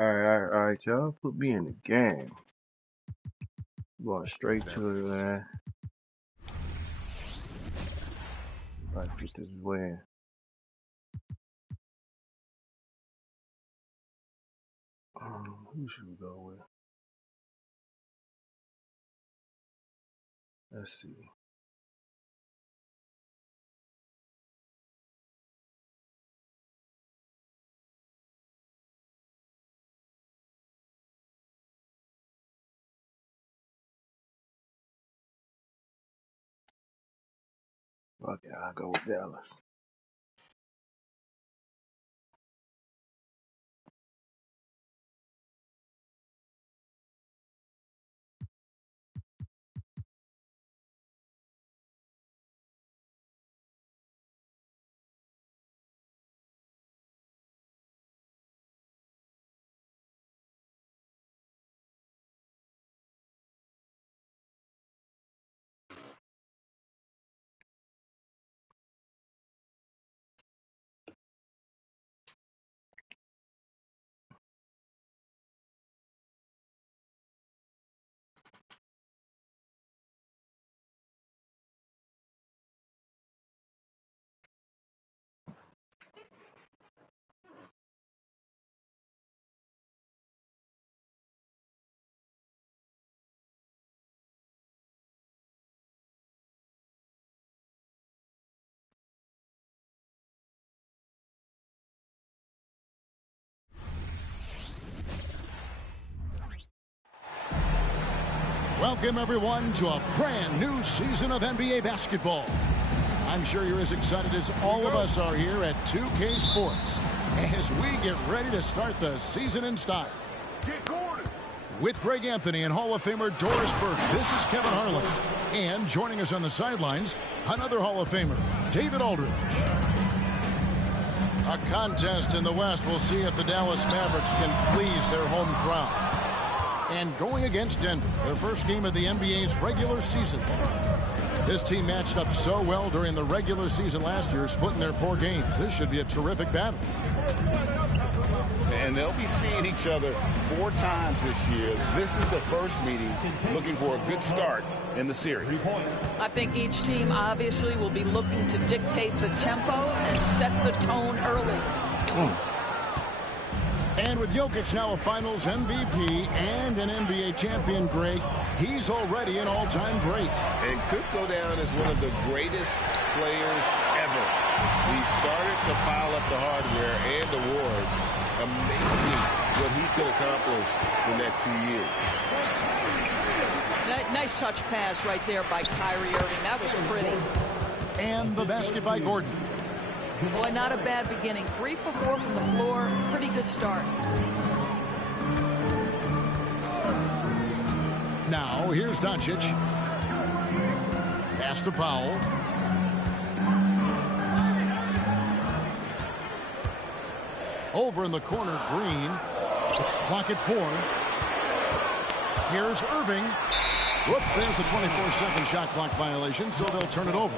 All right, y'all. Put me in the game. Going straight to it, man. Let's get this win. Who should we go with? Let's see. Okay, I'll go with Dallas. Welcome, everyone, to a brand new season of NBA basketball. I'm sure you're as excited as all of us are here at 2K Sports as we get ready to start the season in style. With Greg Anthony and Hall of Famer Doris Burke, this is Kevin Harlan. And joining us on the sidelines, another Hall of Famer, David Aldridge. A contest in the West will see if the Dallas Mavericks can please their home crowd. And going against Denver, their first game of the NBA's regular season. This team matched up so well during the regular season last year, splitting their 4 games. This should be a terrific battle. And they'll be seeing each other 4 times this year. This is the first meeting, looking for a good start in the series. I think each team obviously will be looking to dictate the tempo and set the tone early. And with Jokic now a Finals MVP and an NBA champion, Greg, he's already an all-time great. And could go down as one of the greatest players ever. He started to pile up the hardware and awards. Amazing what he could accomplish the next few years. Nice touch pass right there by Kyrie Irving. That was pretty. And the basket by Gordon. Boy, not a bad beginning. 3 for 4 from the floor. Pretty good start. Now, here's Doncic. Pass to Powell. Over in the corner, Green. Clock at 4. Here's Irving. Whoops, there's the 24-second shot clock violation, so they'll turn it over.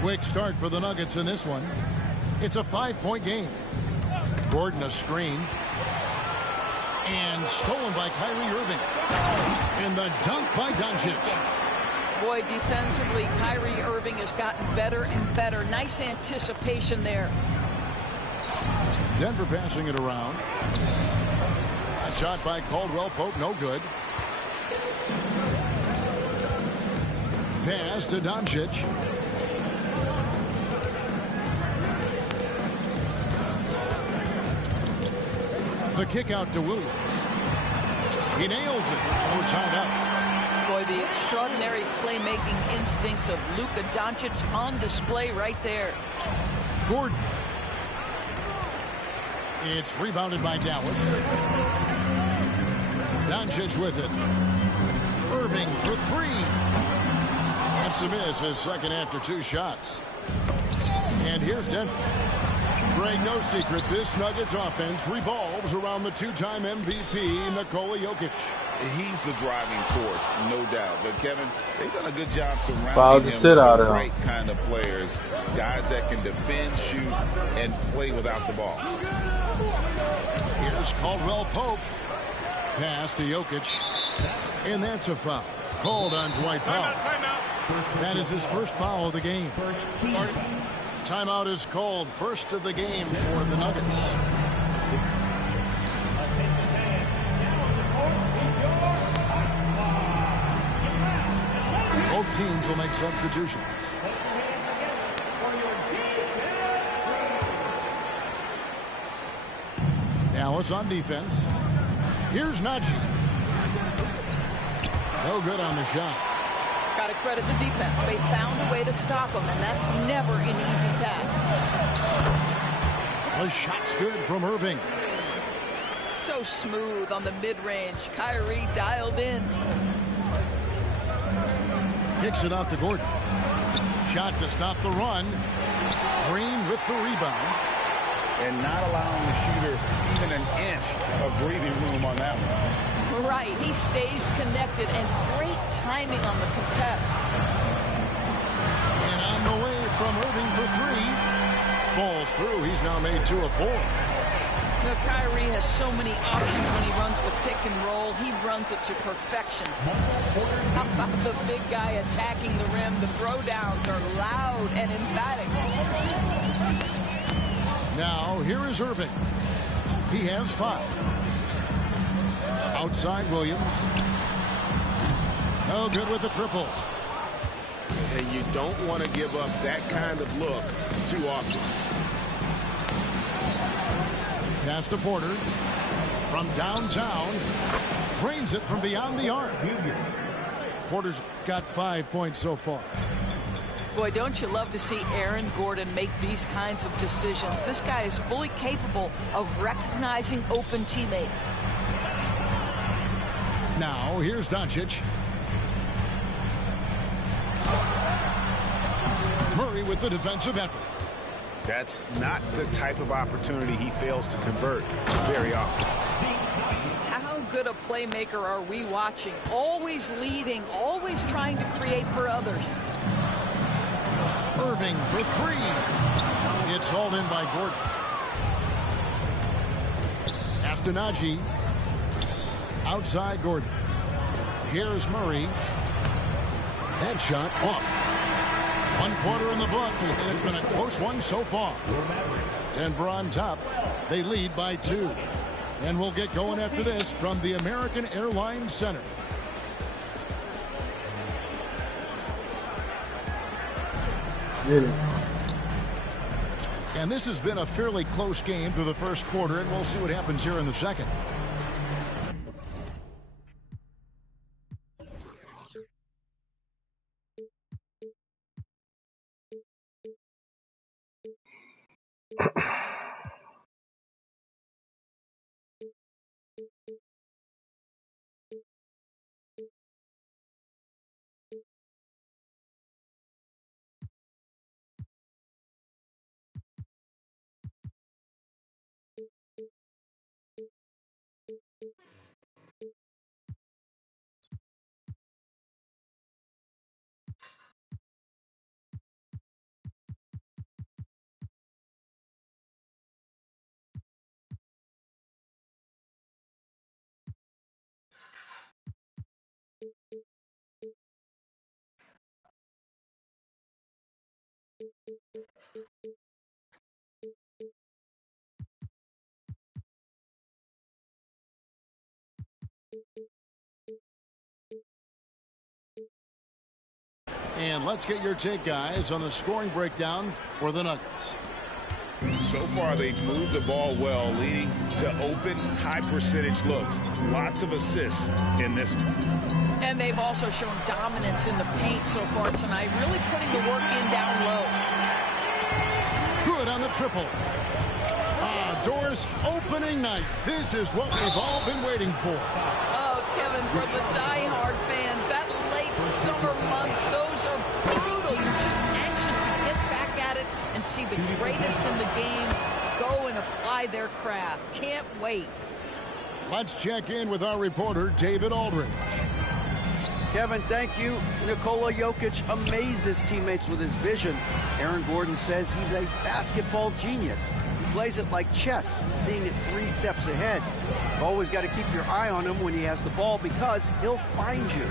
Quick start for the Nuggets in this one. It's a 5-point game. Gordon a screen. And stolen by Kyrie Irving. And the dunk by Doncic. Boy, defensively, Kyrie Irving has gotten better and better. Nice anticipation there. Denver passing it around. A shot by Caldwell Pope, no good. Pass to Doncic. The kick out to Williams. He nails it. And we're tied up. Boy, the extraordinary playmaking instincts of Luka Doncic on display right there. Gordon. It's rebounded by Dallas. Doncic with it. Irving for 3. That's a miss, his second after 2 shots. And here's Denver. Greg, no secret, this Nuggets offense revolves around the two-time MVP, Nikola Jokic. He's the driving force, no doubt. But, Kevin, they've done a good job Foul surrounding the him shit out with of him. great kind of players, guys that can defend, shoot, and play without the ball. Here's Caldwell Pope. Pass to Jokic. And that's a foul. Called on Dwight Powell. That is his first foul of the game. Timeout is called, first of the game for the Nuggets. Both teams will make substitutions. Dallas on defense. Here's Najee. No good on the shot. Got to credit the defense. They found a way to stop him, and that's never an easy task. The shot's good from Irving. So smooth on the mid-range. Kyrie dialed in. Kicks it out to Gordon. Shot to stop the run. Green with the rebound. And not allowing the shooter even an inch of breathing room on that one. Right, he stays connected, and great timing on the contest. And on the way from Irving for three. Falls through. He's now made 2 of 4. Now, Kyrie has so many options when he runs the pick and roll. He runs it to perfection. How about the big guy attacking the rim? The throwdowns are loud and emphatic. Now, here is Irving. He has 5. Outside Williams. No good with the triple. And you don't want to give up that kind of look too often. Pass to Porter. From downtown. Drains it from beyond the arc. Porter's got 5 points so far. Boy, don't you love to see Aaron Gordon make these kinds of decisions. This guy is fully capable of recognizing open teammates. Now, here's Doncic. Murray with the defensive effort. That's not the type of opportunity he fails to convert very often. How good a playmaker are we watching? Always leading, always trying to create for others. Irving for 3. It's hauled in by Gordon. Pass to Najee. Outside Gordon. Here's Murray. Headshot off. 1 quarter in the books, and it's been a close one so far. Denver on top. They lead by 2. And we'll get going after this from the American Airlines Center. And this has been a fairly close game through the first quarter, and we'll see what happens here in the second. And let's get your take, guys, on the scoring breakdown for the Nuggets. So far, they've moved the ball well, leading to open, high-percentage looks. Lots of assists in this one. And they've also shown dominance in the paint so far tonight, really putting the work in down low. Good on the triple. Doors opening night. This is what we've all been waiting for. Oh, Kevin, for the diehard fans, that late summer months, those are brutal. You're just anxious to get back at it and see the greatest in the game go and apply their craft. Can't wait. Let's check in with our reporter, David Aldridge. Kevin, thank you. Nikola Jokic amazes teammates with his vision. Aaron Gordon says he's a basketball genius. He plays it like chess, seeing it 3 steps ahead. You've always got to keep your eye on him when he has the ball because he'll find you.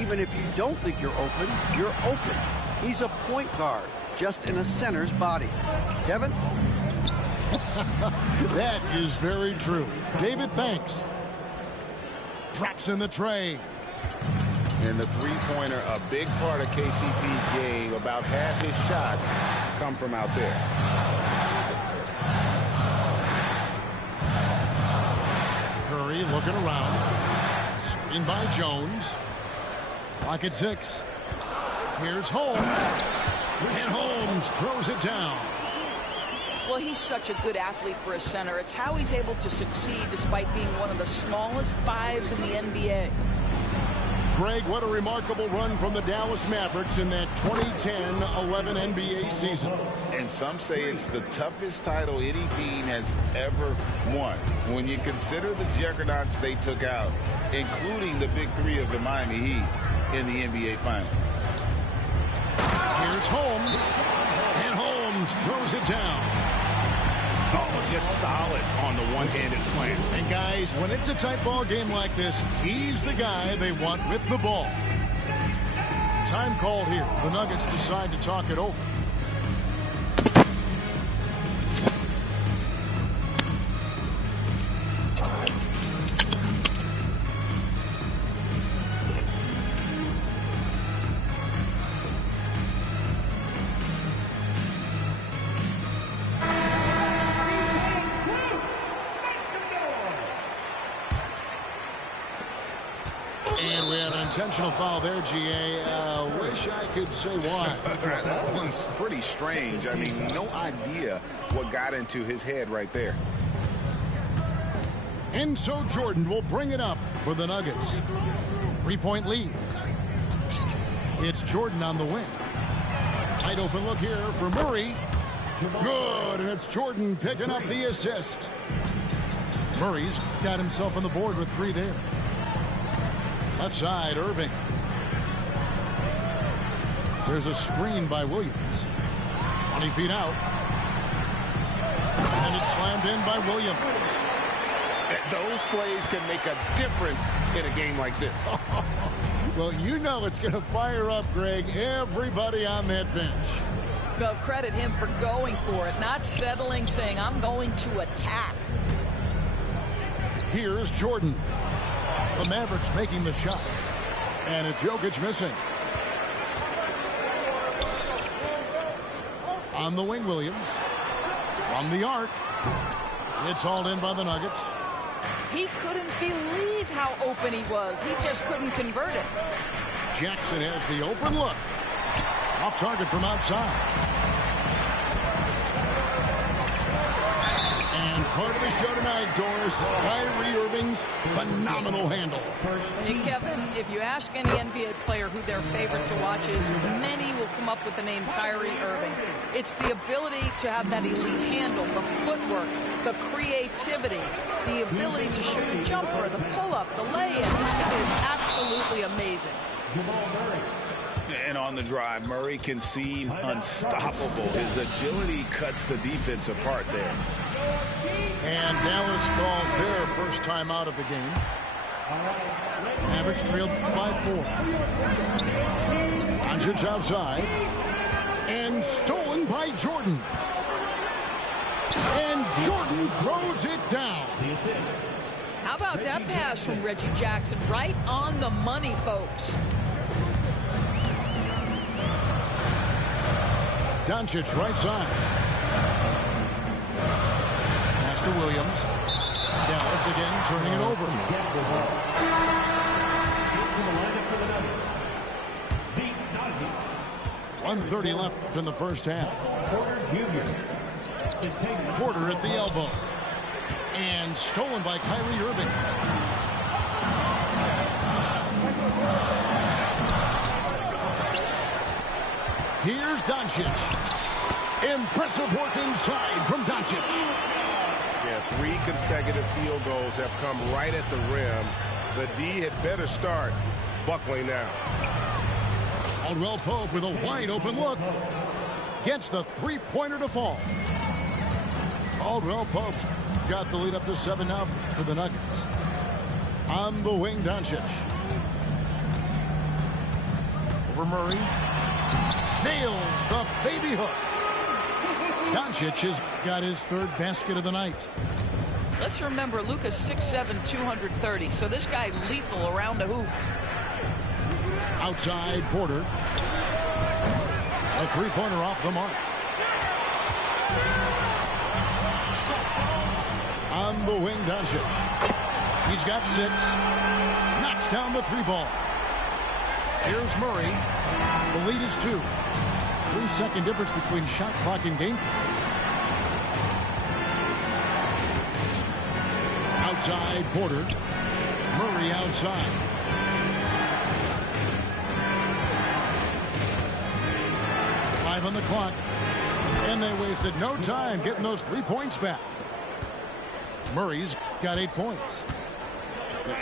Even if you don't think you're open, you're open. He's a point guard, just in a center's body. Kevin? That is very true. David, thanks. Drops in the tray. And the three-pointer, a big part of KCP's game. About half his shots come from out there. Curry looking around. Screen by Jones. Clock at 6. Here's Holmes. And Holmes throws it down. Well, he's such a good athlete for a center. It's how he's able to succeed despite being one of the smallest 5s in the NBA. Greg, what a remarkable run from the Dallas Mavericks in that 2010-11 NBA season. And some say it's the toughest title any team has ever won. When you consider the juggernauts they took out, including the big 3 of the Miami Heat in the NBA Finals. Here's Holmes. And Holmes throws it down. Oh, just solid on the one-handed slam. And guys, when it's a tight ball game like this, he's the guy they want with the ball. Time called here. The Nuggets decide to talk it over. And we had an intentional foul there, GA. Wish I could say why. That one's pretty strange. I mean, no idea what got into his head right there. And so Jordan will bring it up for the Nuggets. 3-point lead. It's Jordan on the wing. Tight open look here for Murray. Good, and it's Jordan picking up the assist. Murray's got himself on the board with 3 there. Left side, Irving. There's a screen by Williams. 20 feet out. And it's slammed in by Williams. Those plays can make a difference in a game like this. Well, you know it's going to fire up, Greg, everybody on that bench. Well, credit him for going for it, not settling, saying, I'm going to attack. Here's Jordan. The Mavericks making the shot. And it's Jokic missing. On the wing, Williams. From the arc. It's hauled in by the Nuggets. He couldn't believe how open he was. He just couldn't convert it. Jackson has the open look. Off target from outside. And part of the show tonight, Doris, Kyrie Irving's phenomenal handle. Hey, Kevin, if you ask any NBA player who their favorite to watch is, many will come up with the name Kyrie Irving. It's the ability to have that elite handle, the footwork, the creativity, the ability to shoot a jumper, the pull-up, the lay-in. This guy is absolutely amazing. And on the drive, Murray can seem unstoppable. His agility cuts the defense apart there. And Dallas calls their first time out of the game. Mavericks trailed by 4. Doncic outside. And stolen by Jordan. And Jordan throws it down. How about that pass from Reggie Jackson? Right on the money, folks. Doncic right side. Pass to Williams. Dallas again turning it over. 1:30 left in the first half. Porter at the elbow. And stolen by Kyrie Irving. Here's Doncic. Impressive work inside from Doncic. Yeah, 3 consecutive field goals have come right at the rim. The D had better start buckling now. Caldwell Pope with a wide open look. Gets the three-pointer to fall. Caldwell Pope's got the lead up to 7 now for the Nuggets. On the wing, Doncic. Over Murray. Nails the baby hook. Doncic has got his 3rd basket of the night. Let's remember, Luka's 6'7", 230, so this guy lethal around the hoop. Outside, Porter. A three-pointer off the mark. On the wing, Doncic. He's got 6. Knocks down the 3 ball. Here's Murray. The lead is 2. 3-second difference between shot clock and game clock. Outside, Porter. Murray outside. On the clock, and they wasted no time getting those 3 points back. Murray's got 8 points.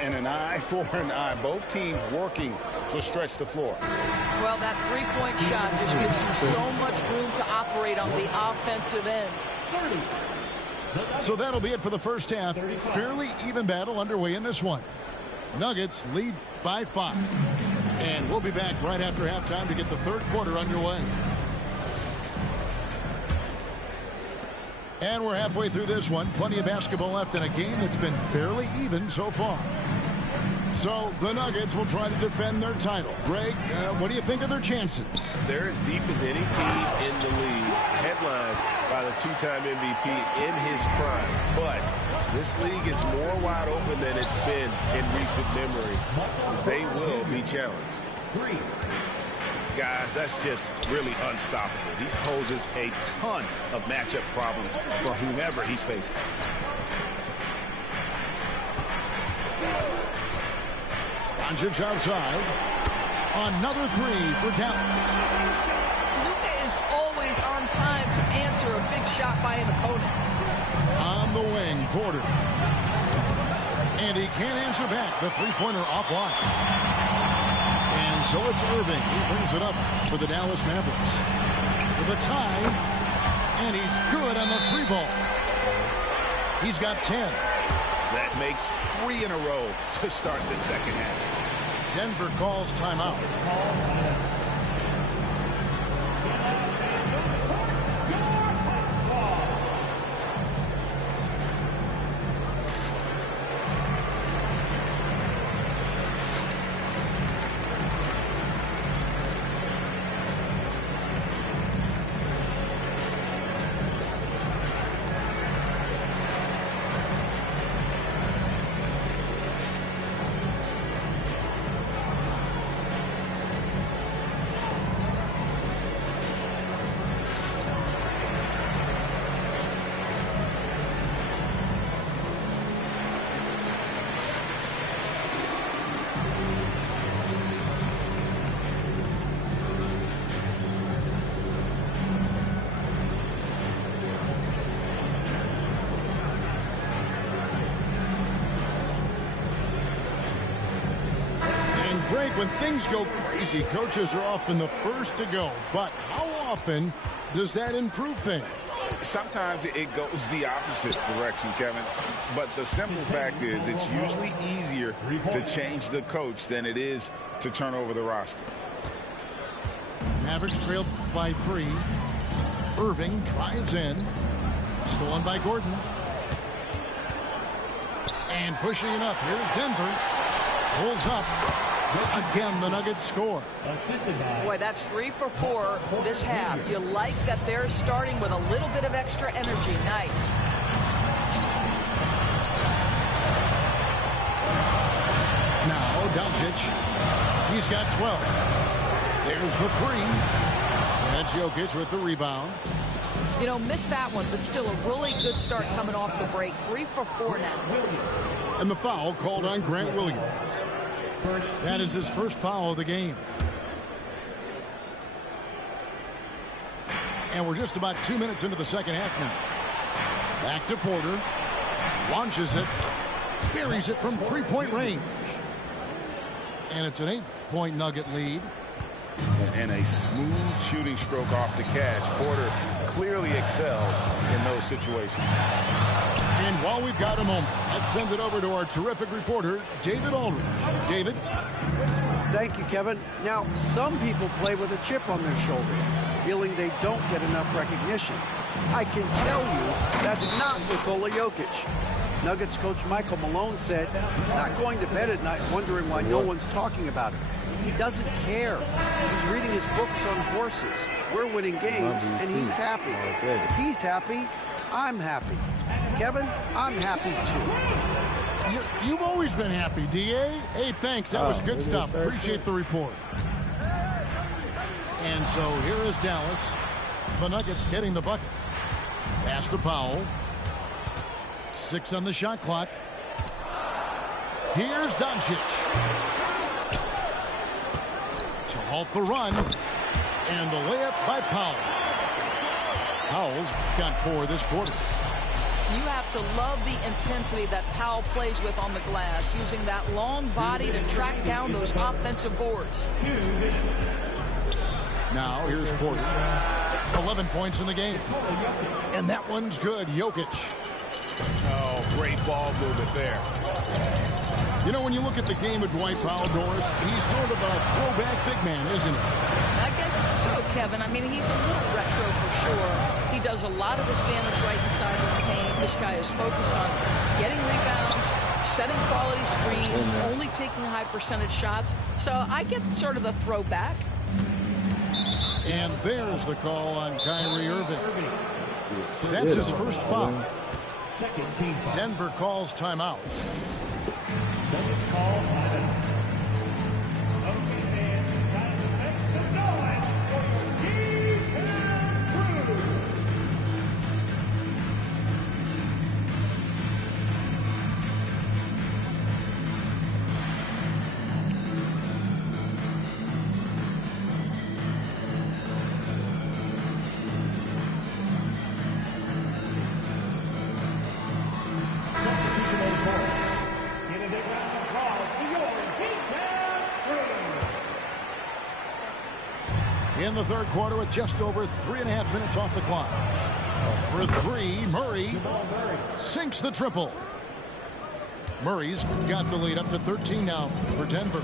And an eye for an eye. Both teams working to stretch the floor. Well, that 3-point shot just gives you so much room to operate on the offensive end. So that'll be it for the first half. Fairly even battle underway in this one. Nuggets lead by 5. And we'll be back right after halftime to get the 3rd quarter underway. And we're halfway through this one. Plenty of basketball left in a game that's been fairly even so far. So the Nuggets will try to defend their title. Greg, what do you think of their chances? They're as deep as any team in the league, headlined by the 2-time MVP in his prime. But this league is more wide open than it's been in recent memory. They will be challenged. Guys, that's just really unstoppable. He poses a ton of matchup problems for whomever he's facing. Doncic outside. Another 3 for Dallas. Luka is always on time to answer a big shot by an opponent. On the wing, Porter. And he can't answer back. The 3-pointer offline. And so it's Irving. He brings it up for the Dallas Mavericks. For the tie. And he's good on the 3 ball. He's got 10. That makes 3 in a row to start the second half. Denver calls timeout. When things go crazy, coaches are often the first to go. But how often does that improve things? Sometimes it goes the opposite direction, Kevin. But the simple fact is it's usually easier to change the coach than it is to turn over the roster. Mavericks trailed by 3. Irving drives in. Stolen by Gordon. And pushing it up. Here's Denver. Pulls up. Again, the Nuggets score. Boy, that's 3 for 4 this half. You like that they're starting with a little bit of extra energy. Nice. Now, Doncic. He's got 12. There's the 3. That's Jokic with the rebound. You know, missed that one, but still a really good start coming off the break. 3 for 4 now. And the foul called on Grant Williams. That is his first foul of the game. And we're just about 2 minutes into the second half now. Back to Porter. Launches it. Buries it from three-point range. And it's an 8-point Nugget lead. And a smooth shooting stroke off the catch. Porter clearly excels in those situations. And while we've got a moment, let's send it over to our terrific reporter, David Aldridge. David? Thank you, Kevin. Now, some people play with a chip on their shoulder, feeling they don't get enough recognition. I can tell you that's not Nikola Jokic. Nuggets coach Michael Malone said he's not going to bed at night wondering why no one's talking about him. He doesn't care. He's reading his books on horses. We're winning games, and he's happy. If he's happy, I'm happy. Kevin, I'm happy too. You've always been happy, D.A. Hey, thanks. That was good stuff. Appreciate the report. And so here is Dallas. The Nuggets getting the bucket. Pass to Powell. 6 on the shot clock. Here's Doncic. To halt the run. And the layup by Powell. Powell's got 4 this quarter. You have to love the intensity that Powell plays with on the glass, using that long body to track down those offensive boards. Now here's Porter. 11 points in the game. And that one's good. Jokic. Oh, great ball movement there. You know, when you look at the game of Dwight Powell, Doris, he's sort of a throwback big man, isn't he? I guess so, Kevin. I mean, he's a little retro for sure. He does a lot of his damage right inside the paint. This guy is focused on getting rebounds, setting quality screens, only taking high percentage shots. So I get sort of the throwback. And there's the call on Kyrie Irving. That's his first foul. Denver calls timeout. In the third quarter with just over 3.5 minutes off the clock. For 3, Murray sinks the triple. Murray's got the lead up to 13 now for Denver.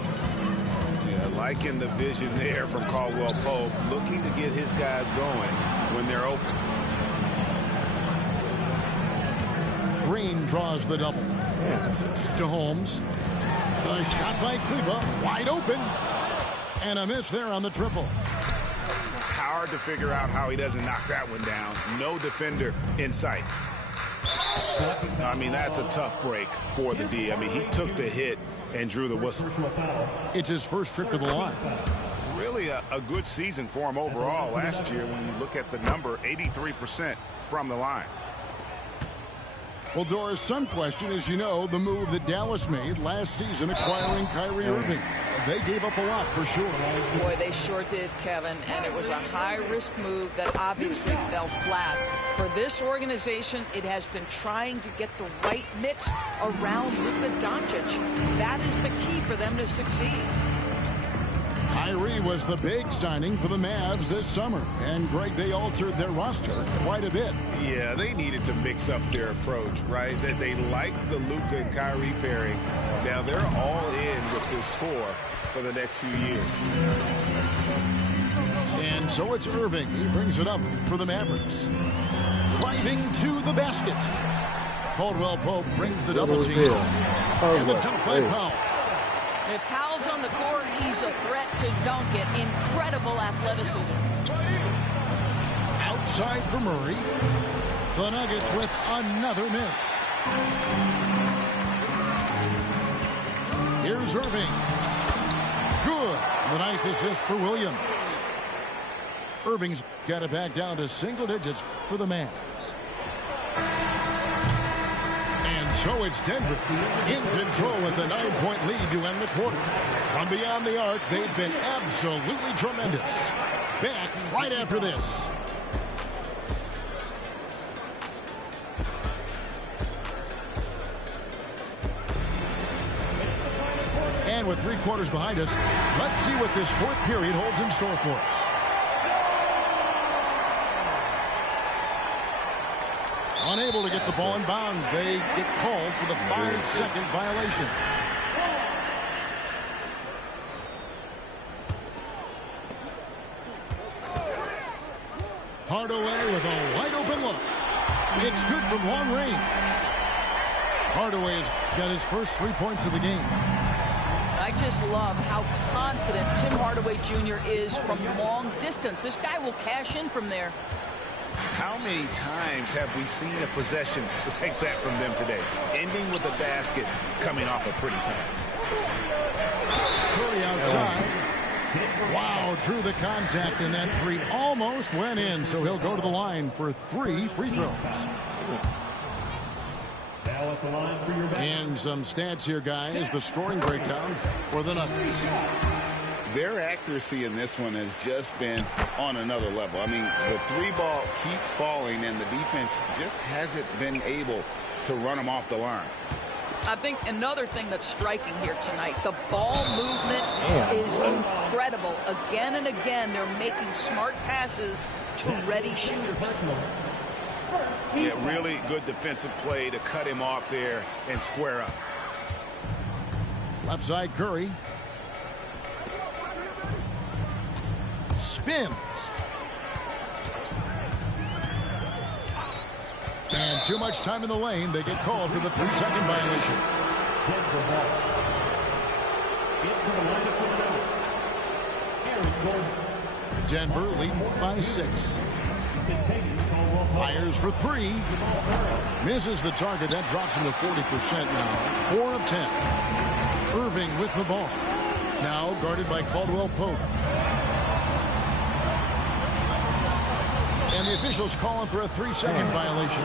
Yeah, liking the vision there from Caldwell Pope, looking to get his guys going when they're open. Green draws the double. To Holmes. The shot by Kleba, wide open. And a miss there on the triple. Hard to figure out how he doesn't knock that one down. No defender in sight. I mean, that's a tough break for the D. I mean, he took the hit and drew the whistle. It's his first trip to the line. Really a good season for him overall last year when you look at the number, 83% from the line. Well, Doris, some question, as you know, the move that Dallas made last season acquiring Kyrie Irving. They gave up a lot for sure. Boy, they sure did, Kevin, and it was a high-risk move that obviously fell flat. For this organization, it has been trying to get the right mix around Luka Doncic. That is the key for them to succeed. Kyrie was the big signing for the Mavs this summer, and Greg, they altered their roster quite a bit. Yeah, they needed to mix up their approach, right? That they liked the Luka and Kyrie pairing. Now they're all in with this core for the next few years. And so it's Irving. He brings it up for the Mavericks. Driving to the basket. Caldwell Pope brings the double team. And the dunk by Powell. If Powell's on the court, he's a threat to dunk it. Incredible athleticism. Outside for Murray. The Nuggets with another miss. Here's Irving. Good. The nice assist for Williams. Irving's got it back down to single digits for the Mavs. And so it's Denver in control with the 9-point lead to end the quarter. From beyond the arc, they've been absolutely tremendous. Back right after this. And with 3 quarters behind us, let's see what this 4th period holds in store for us. Unable to get the ball in bounds. They get called for the 5-second violation. Hardaway with a wide open look. It's good from long range. Hardaway's got his first 3 points of the game. I just love how confident Tim Hardaway Jr. is from long distance. This guy will cash in from there. How many times have we seen a possession like that from them today? Ending with a basket, coming off a pretty pass. Curry outside. Wow, drew the contact, and that 3 almost went in, so he'll go to the line for 3 free throws. And some stats here, guys. The scoring breakdown for the Nuggets. Their accuracy in this one has just been on another level. I mean, the 3-ball keeps falling, and the defense just hasn't been able to run them off the line. I think another thing that's striking here tonight, the ball movement is incredible. Again and again, they're making smart passes to ready shooters. Yeah, really good defensive play to cut him off there and square up. Left side Curry. Spins. And too much time in the lane. They get called for the 3-second violation. Denver leading by 6. Fires for 3. Misses the target. That drops him to 40% now. 4 of 10. Irving with the ball. Now guarded by Caldwell Pope. And the officials calling for a 3-second violation.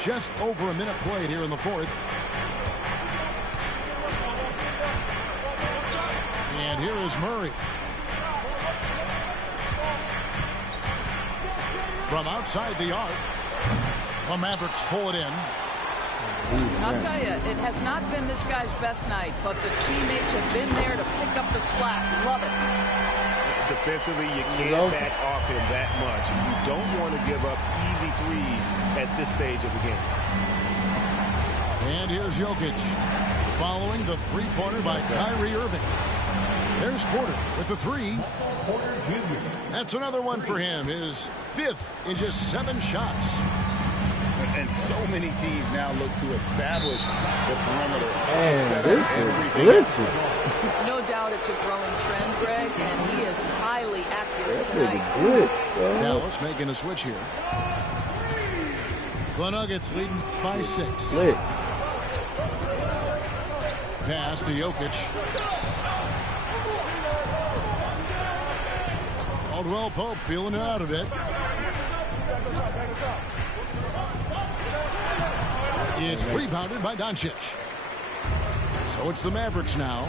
Just over a minute played here in the 4th. And here is Murray. From outside the arc, the Mavericks pull it in. I'll tell you, it has not been this guy's best night, but the teammates have been there to pick up the slack. Love it. Defensively, you can't back off him that much. You don't want to give up easy threes at this stage of the game. And here's Jokic, following the 3-pointer by Kyrie Irving. There's Porter with the 3. That's another one for him. His 5th in just 7 shots. And so many teams now look to establish the perimeter. No doubt it's a growing trend, Greg, and he is highly accurate tonight. Dallas making a switch here. The Nuggets leading by 6. Pass to Jokic. Caldwell Pope feeling it out a bit. It's rebounded by Doncic. So it's the Mavericks now.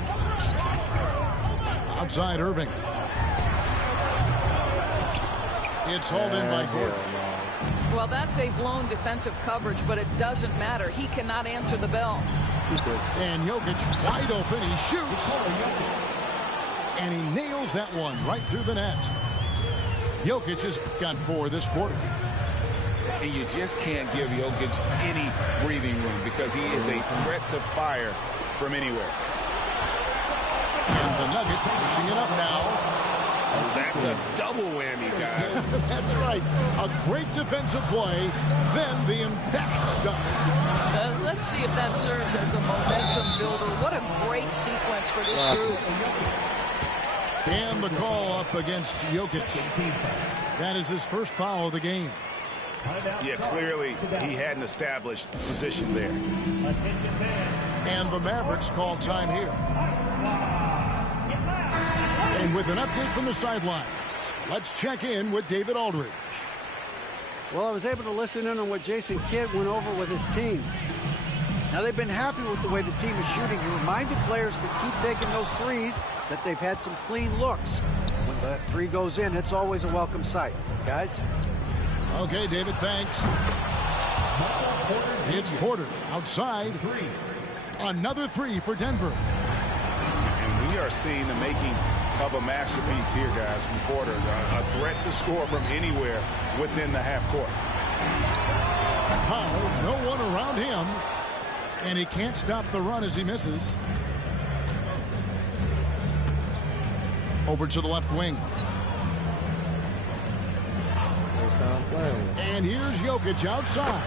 Outside Irving. It's hauled in by Gordon. Well, that's a blown defensive coverage, but it doesn't matter. He cannot answer the bell. And Jokic wide open. He shoots. And he nails that one right through the net. Jokic has got 4 this quarter. And you just can't give Jokic any breathing room because he is a threat to fire from anywhere. And the Nuggets pushing it up now. That's a double whammy, guys. That's right. A great defensive play, then the emphatic stuff. Let's see if that serves as a momentum builder. What a great sequence for this group. And the call up against Jokic. That is his first foul of the game. Yeah, clearly he hadn't established position there. And the Mavericks call time here. And with an update from the sidelines, let's check in with David Aldridge. Well, I was able to listen in on what Jason Kidd went over with his team. Now, they've been happy with the way the team is shooting. He reminded players to keep taking those threes, that they've had some clean looks. When that 3 goes in, it's always a welcome sight. Guys? Okay, David, thanks. It's Porter outside. Another three for Denver. And we are seeing the makings of a masterpiece here, guys, from Porter. A threat to score from anywhere within the half court. Powell, no one around him. And he can't stop the run as he misses. Over to the left wing. And here's Jokic outside.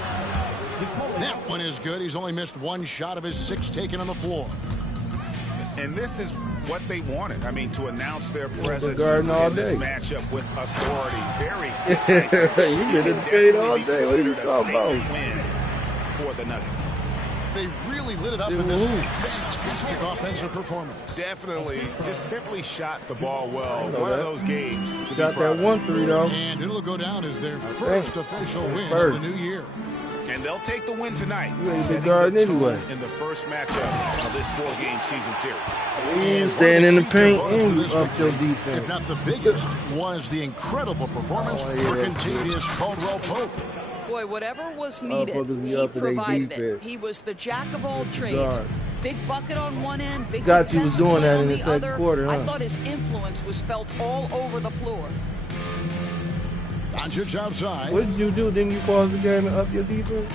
That one is good. He's only missed one shot of his 6 taken on the floor. And this is what they wanted. I mean, to announce their presence in this matchup with authority. Very decisive. You've been in the paint all day. What are you talking about? Win for the Nuggets. They really lit it up in this fantastic offensive performance. Definitely, just simply shot the ball well. One of those games. Got that 1-3 though. And it'll go down as their first official win of the new year. And they'll take the win tonight. Setting the tone in the first matchup of this 4-game season series. He's staying in the paint and up your defense. If not the biggest, was the incredible performance for Kentavious Caldwell-Pope. Boy, whatever was needed, he provided it. He was the jack of all trades. Big bucket on one end, big defensive play on the other. I thought his influence was felt all over the floor. Doncic outside. What did you do? Didn't you pause the game and up your defense?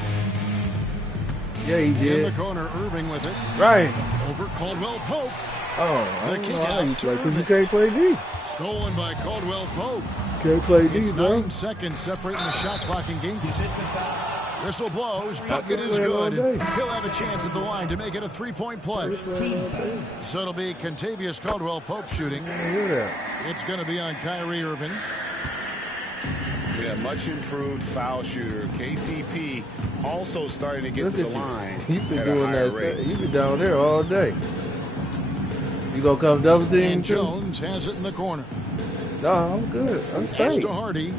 Yeah, he did. In the corner, Irving with it. Right. Over Caldwell-Pope. Oh, I the don't kick know how you out play, because you can't play D. Stolen by Caldwell-Pope. Can't play D, It's bro. 9 seconds separating the shot clock and game. Whistle blows. Bucket is good. He'll have a chance at the line to make it a 3-point play. So it'll be Kentavious Caldwell-Pope shooting. It's going to be on Kyrie Irving. Yeah, much improved foul shooter. KCP also starting to get to the line. You've been doing that. You've been down there all day. You gonna come double team? And Jones has it in the corner. No, I'm good. I'm straight. To Hardy.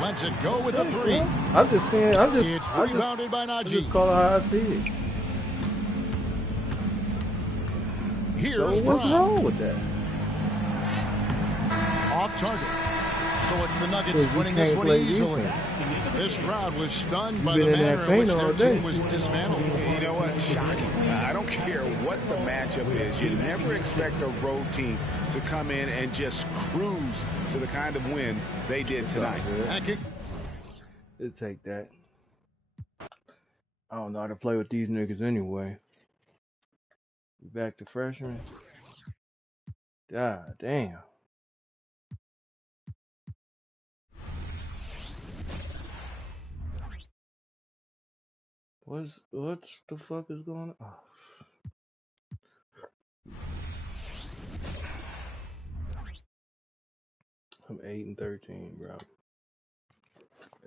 Lets it go with a 3. I'm just saying. It's rebounded by Najee. Just call it how I see it. Here's so what's wrong with that? Off target. So it's the Nuggets winning this one easily. This crowd was stunned by the manner in which their team was dismantled. You know what? Shocking. I don't care what the matchup is. You never expect a road team to come in and just cruise to the kind of win they did tonight. It'll take that. I don't know how to play with these niggas anyway. Back to freshmen. God damn. What the fuck is going on? Oh. I'm 8-13, bro.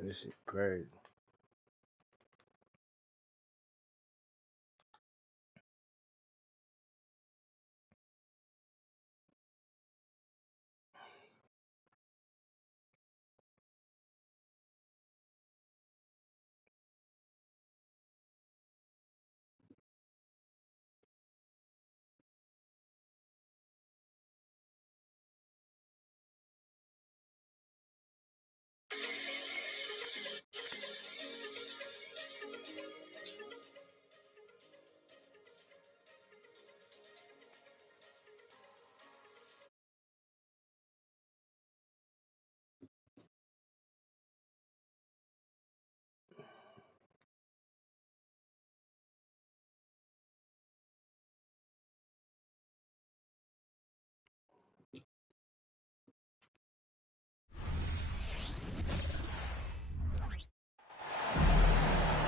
This shit crazy.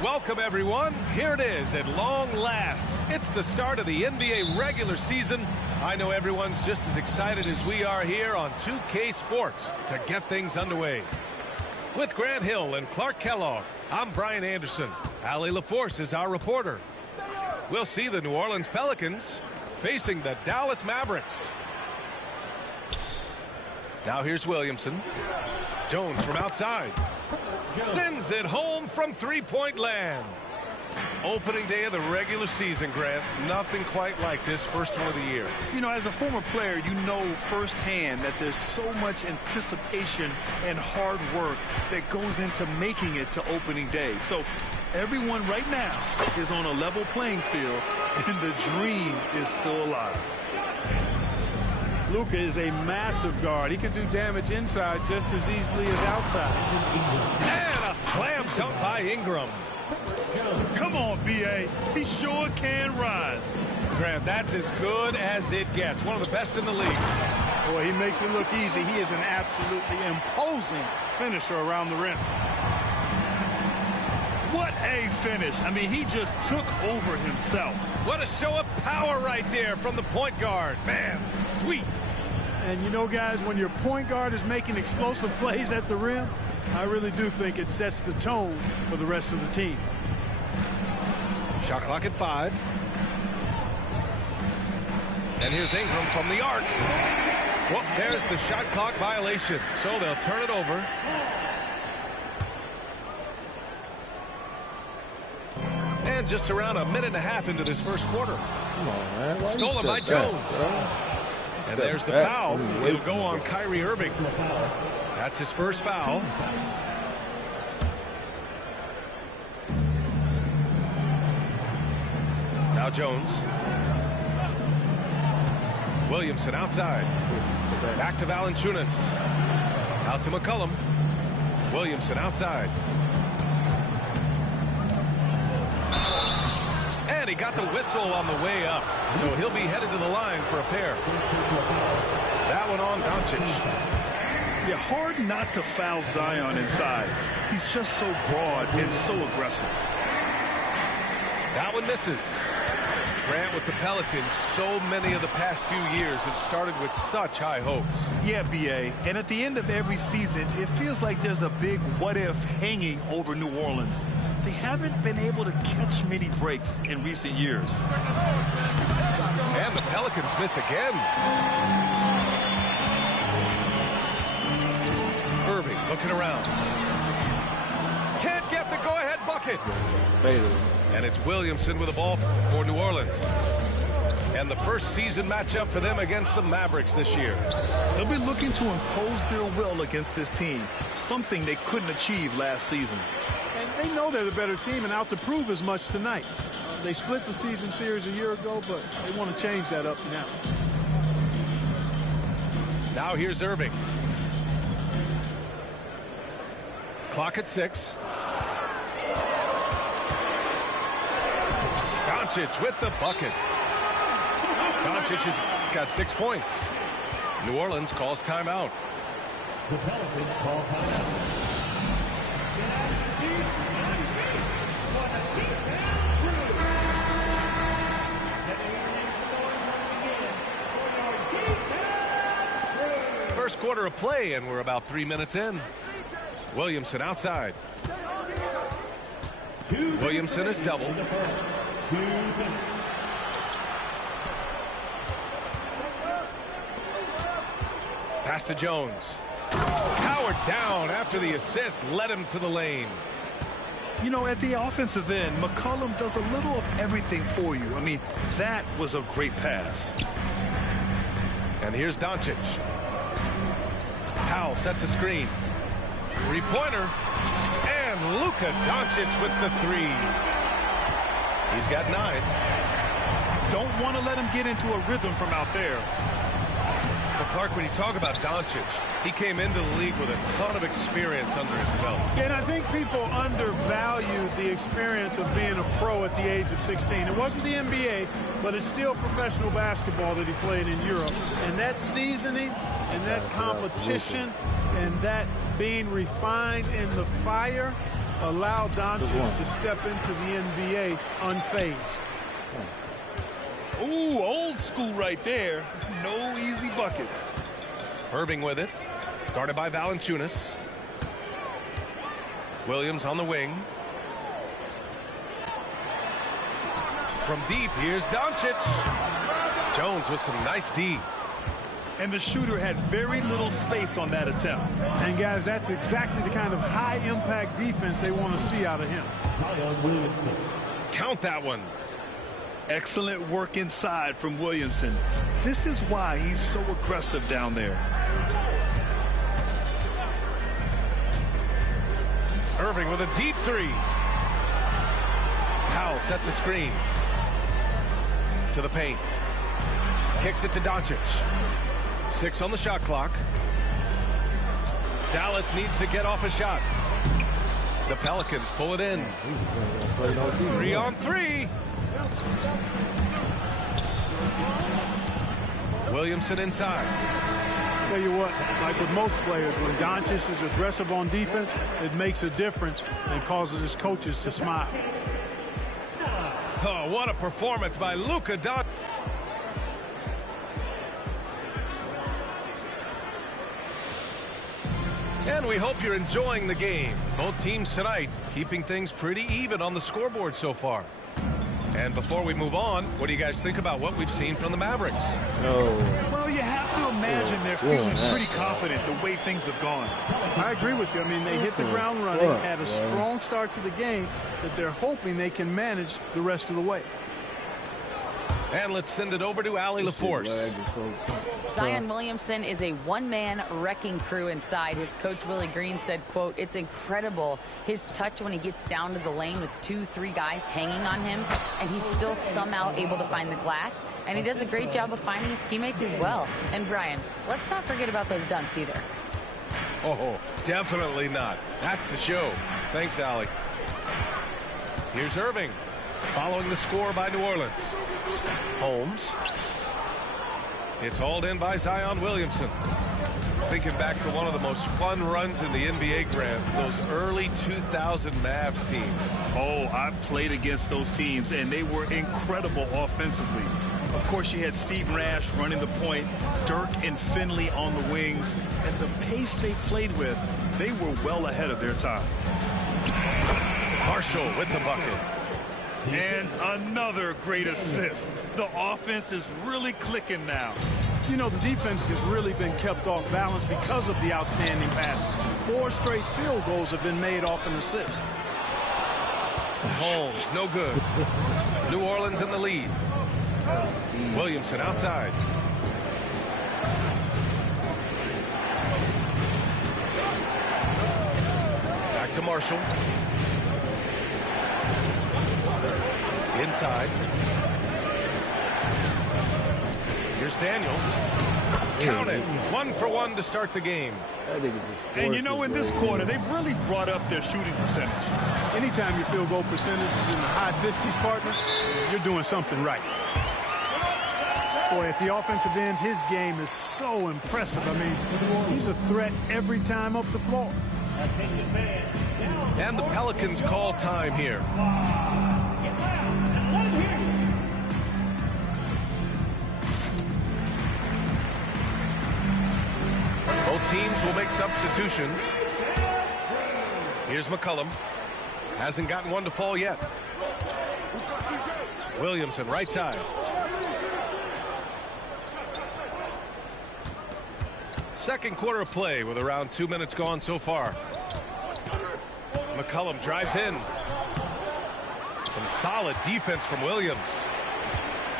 Welcome, everyone. Here it is at long last. It's the start of the NBA regular season. I know everyone's just as excited as we are here on 2K Sports to get things underway. With Grant Hill and Clark Kellogg, I'm Brian Anderson. Allie LaForce is our reporter. We'll see the New Orleans Pelicans facing the Dallas Mavericks. Now here's Williamson. Jones from outside. Sends it home from three-point land. Opening day of the regular season, Grant. Nothing quite like this first one of the year. You know, as a former player, you know firsthand that there's so much anticipation and hard work that goes into making it to opening day. So everyone right now is on a level playing field, and the dream is still alive. Luka is a massive guard. He can do damage inside just as easily as outside. And a slam dunk by Ingram. Come on, B.A. He sure can rise. Grant, that's as good as it gets. One of the best in the league. Boy, he makes it look easy. He is an absolutely imposing finisher around the rim. What a finish. I mean, he just took over himself. What a show of power right there from the point guard. Man, sweet. And you know, guys, when your point guard is making explosive plays at the rim, I really do think it sets the tone for the rest of the team. Shot clock at 5. And here's Ingram from the arc. Well, there's the shot clock violation. So they'll turn it over. And just around a minute and a half into this first quarter. Come on, man. Stolen by Jones. And there's the foul. It'll go on Kyrie Irving. That's his first foul. Now Jones. Williamson outside. Back to Valanciunas. Out to McCollum. Williamson outside. And he got the whistle on the way up. So he'll be headed to the line for a pair. That one on Doncic. Yeah, hard not to foul Zion inside. He's just so broad and so aggressive. That one misses. Grant, with the Pelicans, so many of the past few years have started with such high hopes. Yeah, B.A. And at the end of every season, it feels like there's a big what-if hanging over New Orleans. They haven't been able to catch many breaks in recent years. And the Pelicans miss again. Irving looking around. Can't get the go-ahead bucket. And it's Williamson with the ball for New Orleans. And the first season matchup for them against the Mavericks this year. They'll be looking to impose their will against this team, something they couldn't achieve last season. And they know they're the better team and out to prove as much tonight. They split the season series a year ago, but they want to change that up now. Now here's Irving. Clock at 6. Doncic with the bucket. Doncic has got 6 points. New Orleans calls timeout. The Pelicans call timeout. First quarter of play, and we're about 3 minutes in. Williamson outside. Williamson is doubled. Pass to Jones. Powered down after the assist led him to the lane. You know, at the offensive end, McCollum does a little of everything for you. I mean, that was a great pass. And here's Doncic. Powell sets a screen. Three-pointer. And Luka Doncic with the 3. He's got 9. Don't want to let him get into a rhythm from out there. But Clark, when you talk about Doncic, he came into the league with a ton of experience under his belt. And I think people undervalue the experience of being a pro at the age of 16. It wasn't the NBA, but it's still professional basketball that he played in Europe. And that seasoning and that competition and that being refined in the fire allowed Doncic to step into the NBA unfazed. Ooh, old school right there. No easy buckets. Irving with it. Guarded by Valanciunas. Williams on the wing. From deep, here's Doncic. Jones with some nice D. And the shooter had very little space on that attempt. And guys, that's exactly the kind of high impact defense they want to see out of him. Count that one. Excellent work inside from Williamson. This is why he's so aggressive down there. Irving with a deep three. Powell sets a screen. To the paint. Kicks it to Doncic. 6 on the shot clock. Dallas needs to get off a shot. The Pelicans pull it in. 3 on 3. Williamson inside. Tell you what, like with most players, when Doncic is aggressive on defense, it makes a difference and causes his coaches to smile. Oh, what a performance by Luka Doncic. And we hope you're enjoying the game. Both teams tonight keeping things pretty even on the scoreboard so far. And before we move on, what do you guys think about what we've seen from the Mavericks? Well, you have to imagine they're feeling pretty confident the way things have gone. I agree with you. I mean, they hit the ground running, had a strong start to the game that they're hoping they can manage the rest of the way. And let's send it over to Allie LaForce. Zion Williamson is a one-man wrecking crew inside. His coach Willie Green said, quote, "It's incredible his touch when he gets down to the lane with 2-3 guys hanging on him, and he's still somehow able to find the glass, and he does a great job of finding his teammates as well." And Brian, let's not forget about those dunks either. Oh, definitely not. That's the show. Thanks, Allie. Here's Irving, following the score by New Orleans. Holmes. It's hauled in by Zion Williamson. Thinking back to one of the most fun runs in the NBA, Grant, those early 2000 Mavs teams. Oh, I've played against those teams, and they were incredible offensively. Of course, you had Steve Nash running the point, Dirk and Finley on the wings, and the pace they played with, they were well ahead of their time. Marshall with the bucket. And another great assist. The offense is really clicking now. You know, the defense has really been kept off balance because of the outstanding passes. 4 straight field goals have been made off an assist. Holmes, no good. New Orleans in the lead. Williamson outside. Back to Marshall. Inside. Here's Daniels. Count it. 1 for 1 to start the game. And you know, in this quarter, they've really brought up their shooting percentage. Anytime your field goal percentage is in the high 50s, partner, you're doing something right. Boy, at the offensive end, his game is so impressive. I mean, he's a threat every time up the floor. And the Pelicans call time here. Both teams will make substitutions. Here's McCollum. Hasn't gotten one to fall yet. Williamson, right side. Second quarter of play with around 2 minutes gone so far. McCollum drives in. Some solid defense from Williams.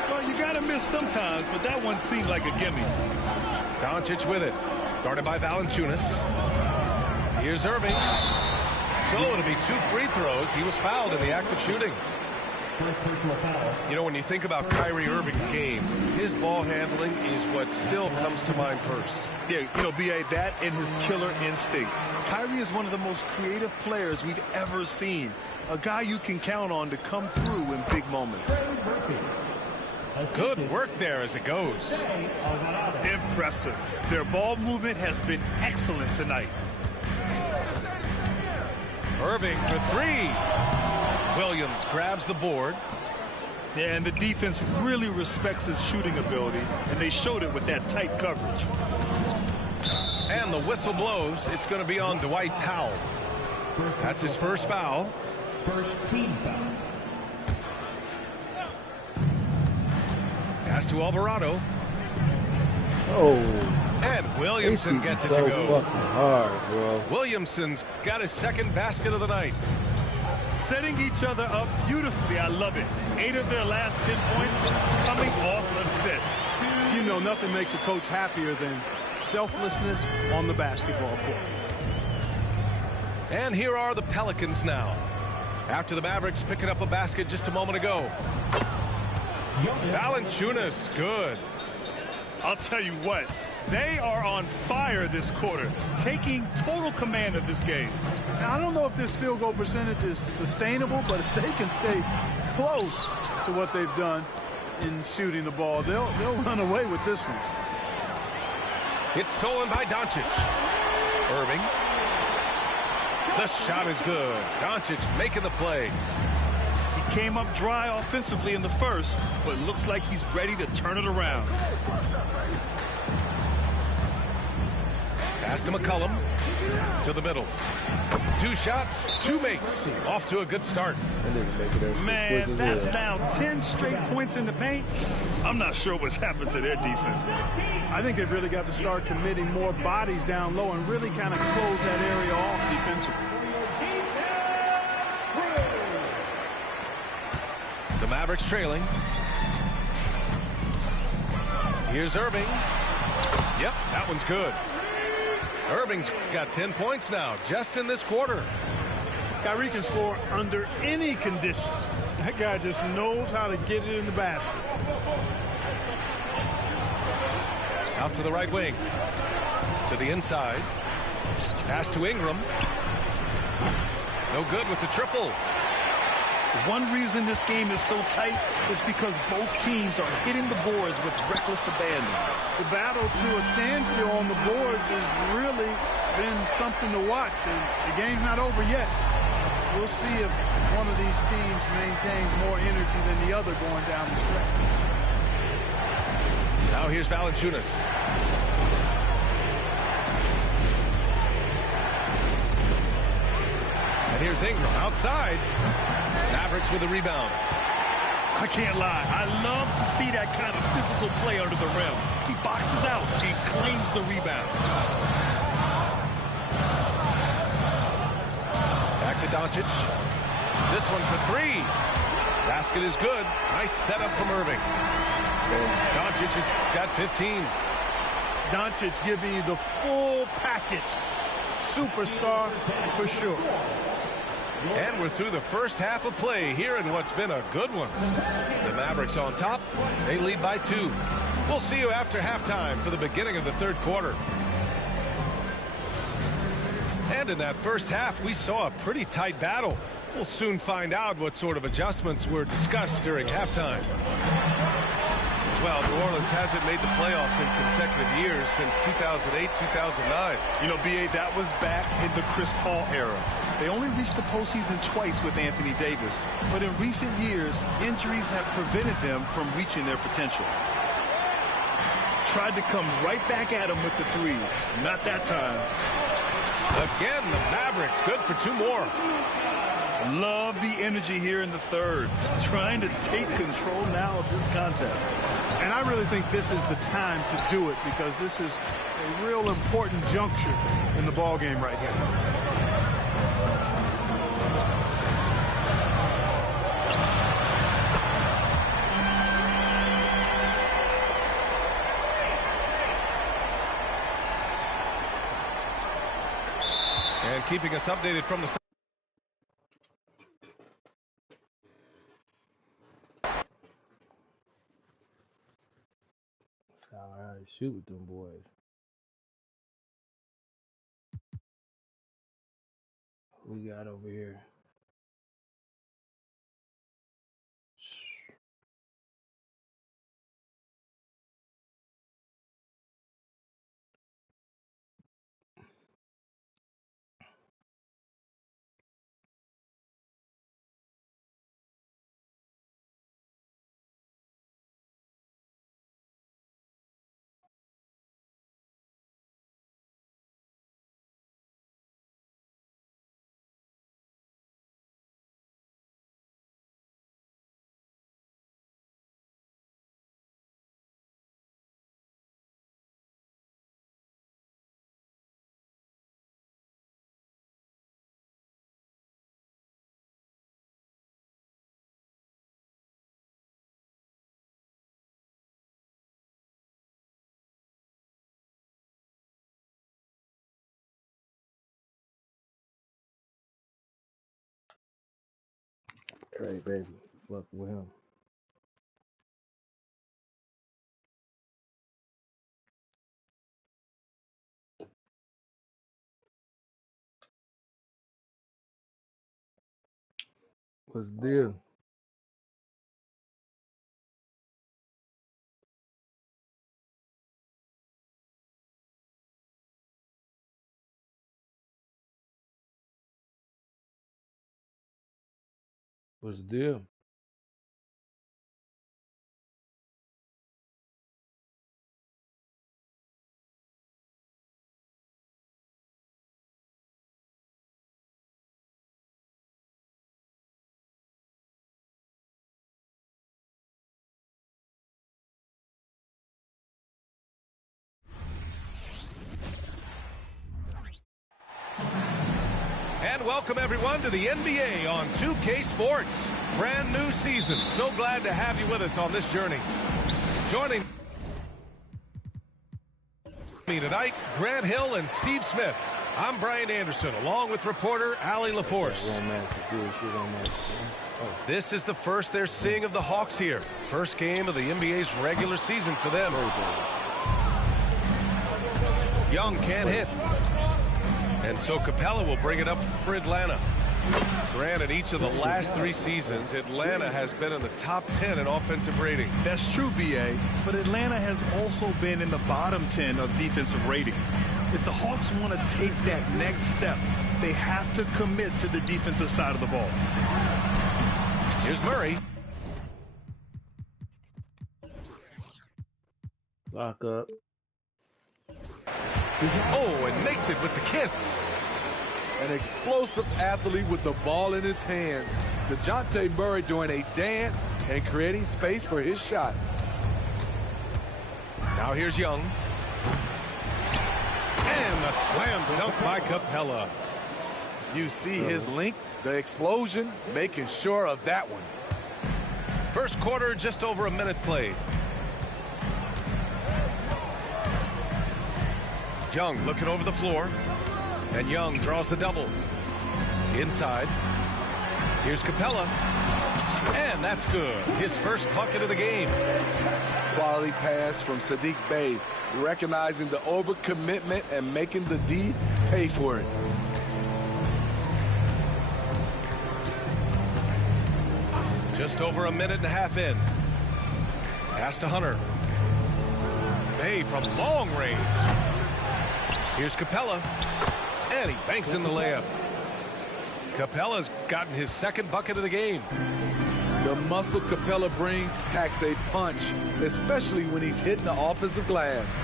Well, you got to miss sometimes, but that one seemed like a gimme. Doncic with it. Guarded by Valanciunas. Here's Irving. So it'll be 2 free throws. He was fouled in the act of shooting. You know, when you think about Kyrie Irving's game, his ball handling is what still comes to mind first. Yeah, you know, B.A., that and his killer instinct. Kyrie is one of the most creative players we've ever seen. A guy you can count on to come through in big moments. Good work there as it goes. Impressive. Their ball movement has been excellent tonight. Irving for 3. Williams grabs the board. Yeah, and the defense really respects his shooting ability, and they showed it with that tight coverage. And the whistle blows. It's going to be on Dwight Powell. That's his first foul. First team foul. Pass to Alvarado. Oh. And Williamson gets it to go. Williamson's got his second basket of the night. setting each other up beautifully. I love it. 8 of their last 10 points coming off assists. You know, nothing makes a coach happier than selflessness on the basketball court. And here are the Pelicans now. After the Mavericks picking up a basket just a moment ago. Valanciunas, good. I'll tell you what, they are on fire this quarter, taking total command of this game. Now, I don't know if this field goal percentage is sustainable, but if they can stay close to what they've done in shooting the ball, they'll run away with this one. It's stolen by Doncic. Irving. The shot is good. Doncic making the play. He came up dry offensively in the first, but looks like he's ready to turn it around. Pass to McCollum. To the middle. 2 shots, 2 makes. Off to a good start. Man, that's now 10 straight points in the paint. I'm not sure what's happened to their defense. I think they've really got to start committing more bodies down low and really kind of close that area off defensively. The Mavericks trailing. Here's Irving. Yep, that one's good. Irving's got 10 points now, just in this quarter. Kyrie can score under any conditions. That guy just knows how to get it in the basket. Out to the right wing. To the inside. Pass to Ingram. No good with the triple. One reason this game is so tight is because both teams are hitting the boards with reckless abandon. The battle to a standstill on the boards has really been something to watch, and the game's not over yet. We'll see if one of these teams maintains more energy than the other going down the stretch. Now here's Valanciunas. And here's Ingram outside. Mavericks with a rebound. I can't lie. I love to see that kind of physical play under the rim. He boxes out and claims the rebound. Back to Doncic. This one's for 3. Basket is good. Nice setup from Irving. Doncic has got 15. Doncic giving you the full package. Superstar for sure. And we're through the first half of play here in what's been a good one. The Mavericks on top. They lead by 2. We'll see you after halftime for the beginning of the third quarter. And in that first half, we saw a pretty tight battle. We'll soon find out what sort of adjustments were discussed during halftime. Well, New Orleans hasn't made the playoffs in consecutive years since 2008-2009. You know, B.A., that was back in the Chris Paul era. They only reached the postseason twice with Anthony Davis, but in recent years, injuries have prevented them from reaching their potential. Tried to come right back at him with the 3. Not that time. Again, the Mavericks good for 2 more. Love the energy here in the third. Trying to take control now of this contest. And I really think this is the time to do it because this is a real important juncture in the ball game right here. And keeping us updated from the All right, shoot with them boys. We got over here. Trey, baby. Fuck with him. What's the deal? What's the deal? And welcome everyone to the NBA on 2K Sports. Brand new season. So glad to have you with us on this journey. Joining me tonight, Grant Hill and Steve Smith. I'm Brian Anderson, along with reporter Allie LaForce. This is the first they're seeing of the Hawks here. First game of the NBA's regular season for them. Young can't hit. And so Capella will bring it up for Atlanta. Granted, each of the last 3 seasons, Atlanta has been in the top 10 in offensive rating. That's true, B.A., but Atlanta has also been in the bottom 10 of defensive rating. If the Hawks want to take that next step, they have to commit to the defensive side of the ball. Here's Murray. Lock up. Oh, and makes it with the kiss. An explosive athlete with the ball in his hands. DeJounte Murray doing a dance and creating space for his shot. Now here's Young. And the slam dunk by Capella. You see his length, the explosion, making sure of that one. First quarter, just over a minute played. Young looking over the floor. And Young draws the double. Inside. Here's Capella. And that's good. His first bucket of the game. Quality pass from Saddiq Bey, recognizing the overcommitment and making the D pay for it. Just over a minute and a half in. Pass to Hunter. Bey from long range. Here's Capella. And he banks in the layup. Capella's gotten his second bucket of the game. The muscle Capella brings packs a punch, especially when he's hitting the offensive glass.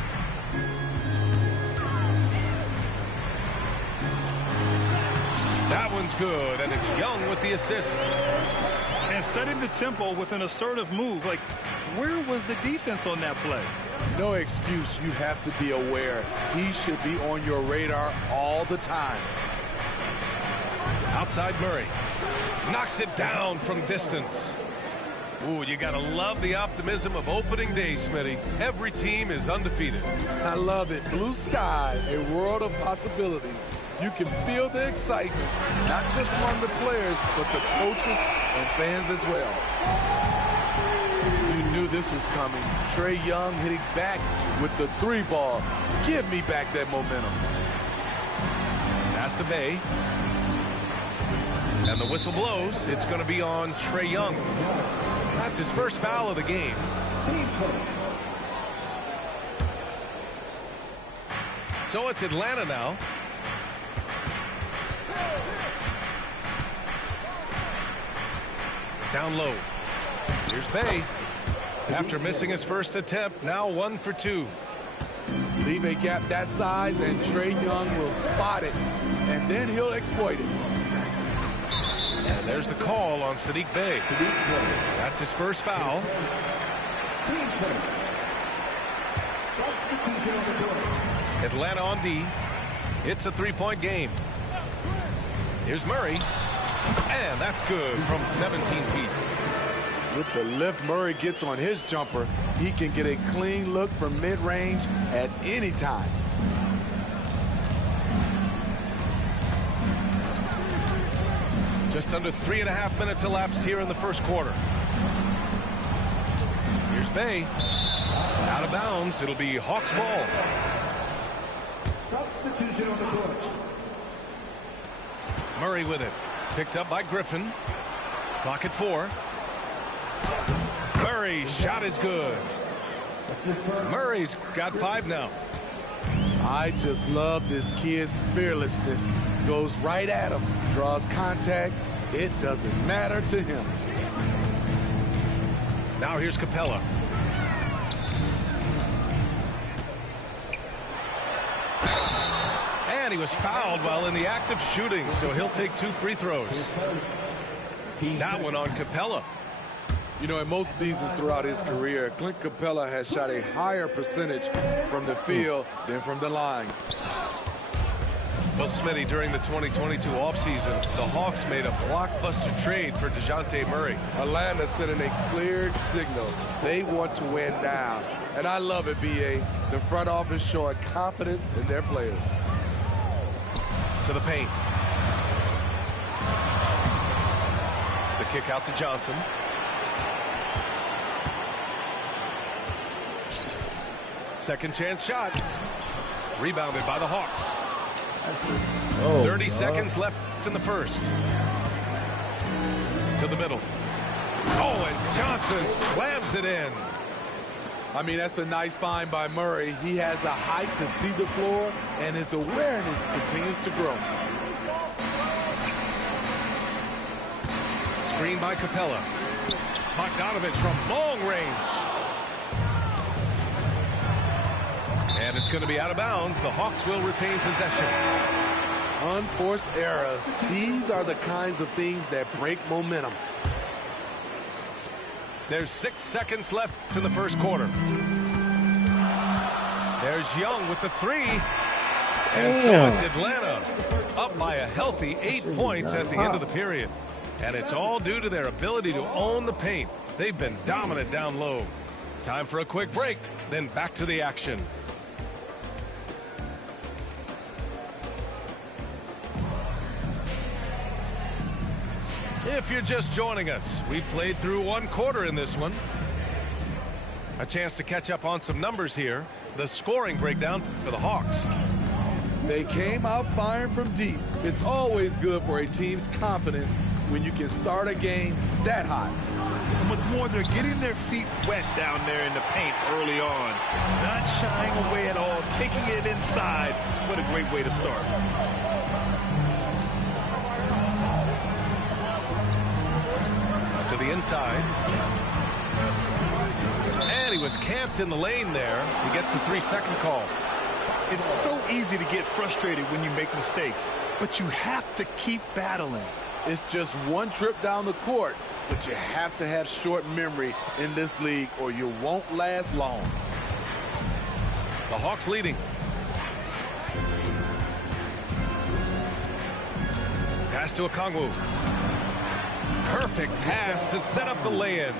That one's good, and it's Young with the assist. And setting the tempo with an assertive move. Like, where was the defense on that play? No excuse. You have to be aware. He should be on your radar all the time. Outside Murray. Knocks it down from distance. Ooh, you got to love the optimism of opening day, Smitty. Every team is undefeated. I love it. Blue sky, a world of possibilities. You can feel the excitement, not just among the players, but the coaches and fans as well. You knew this was coming. Trae Young hitting back with the 3-ball. Give me back that momentum. Pass to Bey. And the whistle blows. It's going to be on Trae Young. That's his first foul of the game. So it's Atlanta now. Down low. Here's Bey. After missing his first attempt, now 1 for 2. Leave a gap that size and Trae Young will spot it, and then he'll exploit it. And there's the call on Saddiq Bey. That's his first foul. Atlanta on D. It's a 3-point game. Here's Murray. And that's good from 17 feet. With the lift Murray gets on his jumper, he can get a clean look from mid-range at any time. Just under 3.5 minutes elapsed here in the first quarter. Here's Bay. Out of bounds. It'll be Hawks ball. Substitution on the court. Murray with it. Picked up by Griffin. Clock at 4. Murray's shot is good. Murray's got 5 now. I just love this kid's fearlessness. Goes right at him. Draws contact. It doesn't matter to him. Now here's Capella. And he was fouled while in the act of shooting, so he'll take 2 free throws. That one on Capella. You know, in most seasons throughout his career, Clint Capella has shot a higher percentage from the field than from the line. Well, Smitty, during the 2022 offseason, the Hawks made a blockbuster trade for DeJounte Murray. Atlanta sending a clear signal. They want to win now. And I love it, B.A. The front office showing confidence in their players. To the paint. The kick out to Johnson. Second chance shot. Rebounded by the Hawks. 30 seconds left in the first. To the middle. Oh, and Johnson slams it in. I mean, that's a nice find by Murray. He has the height to see the floor, and his awareness continues to grow. Screen by Capella. Bogdanovich from long range. And it's going to be out of bounds. The Hawks will retain possession. Unforced errors. These are the kinds of things that break momentum. There's 6 seconds left in the first quarter. There's Young with the 3. And so it's Atlanta up by a healthy 8 points at the end of the period. And it's all due to their ability to own the paint. They've been dominant down low. Time for a quick break, then back to the action. If you're just joining us, we played through 1 quarter in this one. A chance to catch up on some numbers here. The scoring breakdown for the Hawks. They came out firing from deep. It's always good for a team's confidence when you can start a game that hot. And what's more, they're getting their feet wet down there in the paint early on. Not shying away at all, taking it inside. What a great way to start. To the inside. And he was camped in the lane there. He gets a 3-second call. It's so easy to get frustrated when you make mistakes, but you have to keep battling. It's just one trip down the court, but you have to have short memory in this league or you won't last long. The Hawks leading. Pass to Okongwu. Perfect pass to set up the lay-in.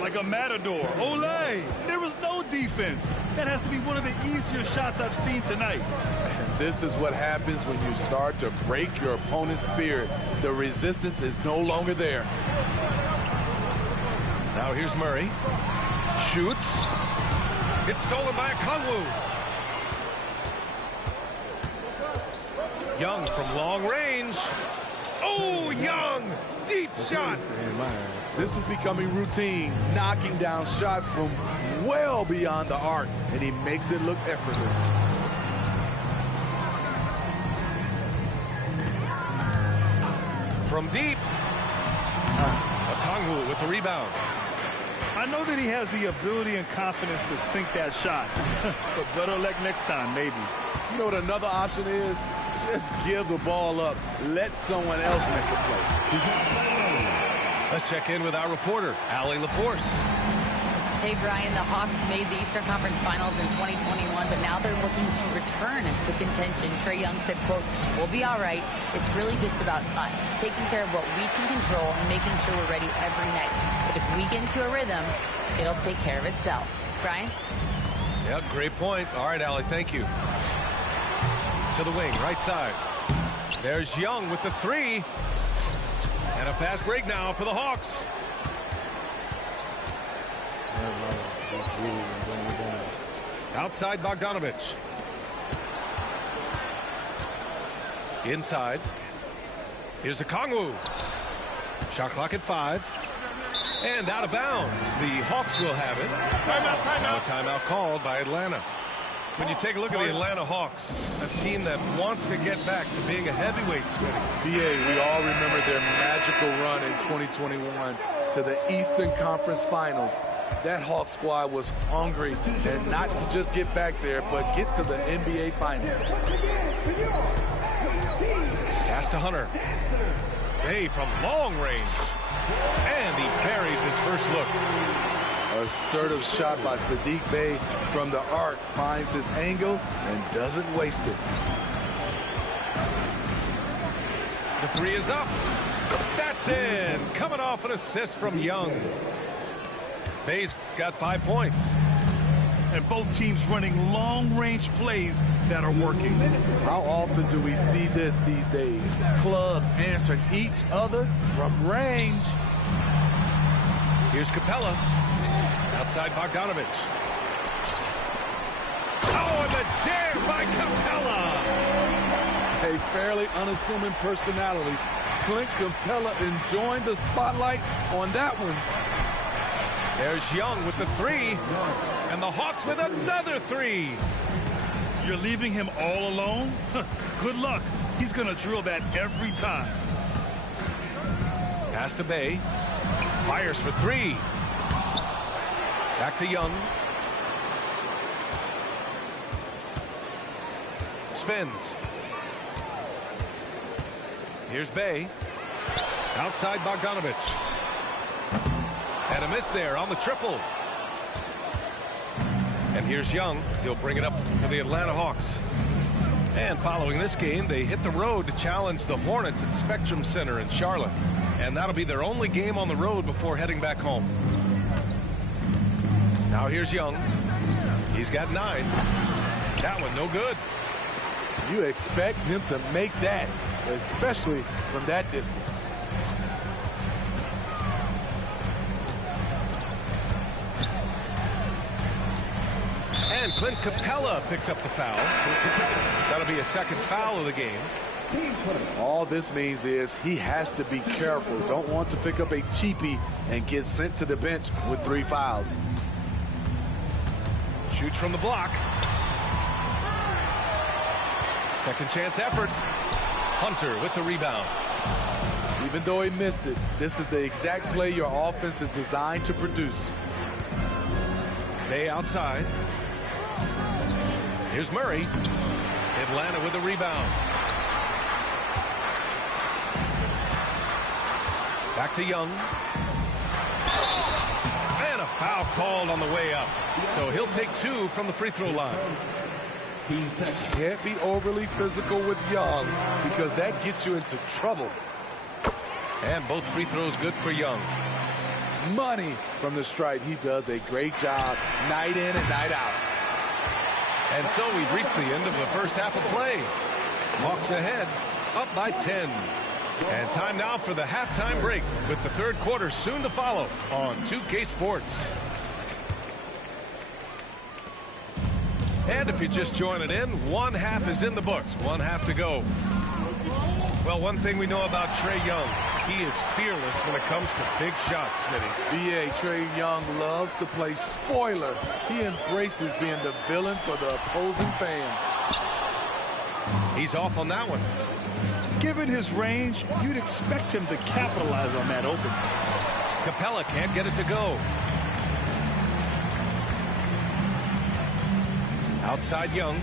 Like a matador. Olay! There was no defense. That has to be one of the easier shots I've seen tonight. And this is what happens when you start to break your opponent's spirit. The resistance is no longer there. Now here's Murray. Shoots. It's stolen by Okongwu. Young from long range. Oh, Young! Deep shot. This is becoming routine, knocking down shots from well beyond the arc, and he makes it look effortless. From deep. Okongwu with the rebound. I know that he has the ability and confidence to sink that shot, but better luck next time, maybe. You know what another option is? Just give the ball up. Let someone else make a play. Let's check in with our reporter, Allie LaForce. Hey, Brian, the Hawks made the Eastern Conference Finals in 2021, but now they're looking to return to contention. Trae Young said, quote, "We'll be all right. It's really just about us, taking care of what we can control and making sure we're ready every night. But if we get into a rhythm, it'll take care of itself." Brian? Yeah, great point. All right, Allie, thank you. To the wing, right side. There's Young with the 3. And a fast break now for the Hawks. Outside Bogdanovich. Inside. Here's a Kongwu. Shot clock at 5. And out of bounds. The Hawks will have it. Now a timeout called by Atlanta. When you take a look at the Atlanta Hawks, a team that wants to get back to being a heavyweight, BA, we all remember their magical run in 2021 to the Eastern Conference Finals. That Hawk squad was hungry, and not to just get back there, but get to the NBA Finals. Pass to Hunter. Bay from long range. And he buries his first look. Assertive shot by Sadiq Bey from the arc, finds his angle and doesn't waste it. The 3 is up. That's in. Coming off an assist from Young. Bay's got 5 points. And both teams running long-range plays that are working. How often do we see this these days? Clubs answering each other from range. Here's Capella. Outside Bogdanovich. Oh, and the jam by Capella. A fairly unassuming personality. Clint Capella enjoying the spotlight on that one. There's Young with the 3. And the Hawks with another 3. You're leaving him all alone? Good luck. He's going to drill that every time. Pass to Bay. Fires for 3. Back to Young. Spins. Here's Bay. Outside Bogdanovich. And a miss there on the triple. And here's Young. He'll bring it up for the Atlanta Hawks. And following this game, they hit the road to challenge the Hornets at Spectrum Center in Charlotte. And that'll be their only game on the road before heading back home. Now here's Young. He's got 9. That one no good. You expect him to make that, especially from that distance. And Clint Capella picks up the foul. That'll be a second foul of the game. All this means is he has to be careful. Don't want to pick up a cheapie and get sent to the bench with 3 fouls. Shoots from the block. Second chance effort. Hunter with the rebound. Even though he missed it, this is the exact play your offense is designed to produce. Bay outside. Here's Murray. Atlanta with a rebound. Back to Young. And a foul called on the way up. So he'll take 2 from the free throw line. Can't be overly physical with Young because that gets you into trouble. And both free throws good for Young. Money from the stripe. He does a great job night in and night out. And so we've reached the end of the first half of play. Hawks ahead, up by 10. And time now for the halftime break with the third quarter soon to follow on 2K Sports. And if you're just joining in, 1 half is in the books, 1 half to go. Well, one thing we know about Trae Young, he is fearless when it comes to big shots, Smitty. B.A. Trae Young loves to play spoiler. He embraces being the villain for the opposing fans. He's off on that one. Given his range, you'd expect him to capitalize on that opening. Capella can't get it to go. Outside Young.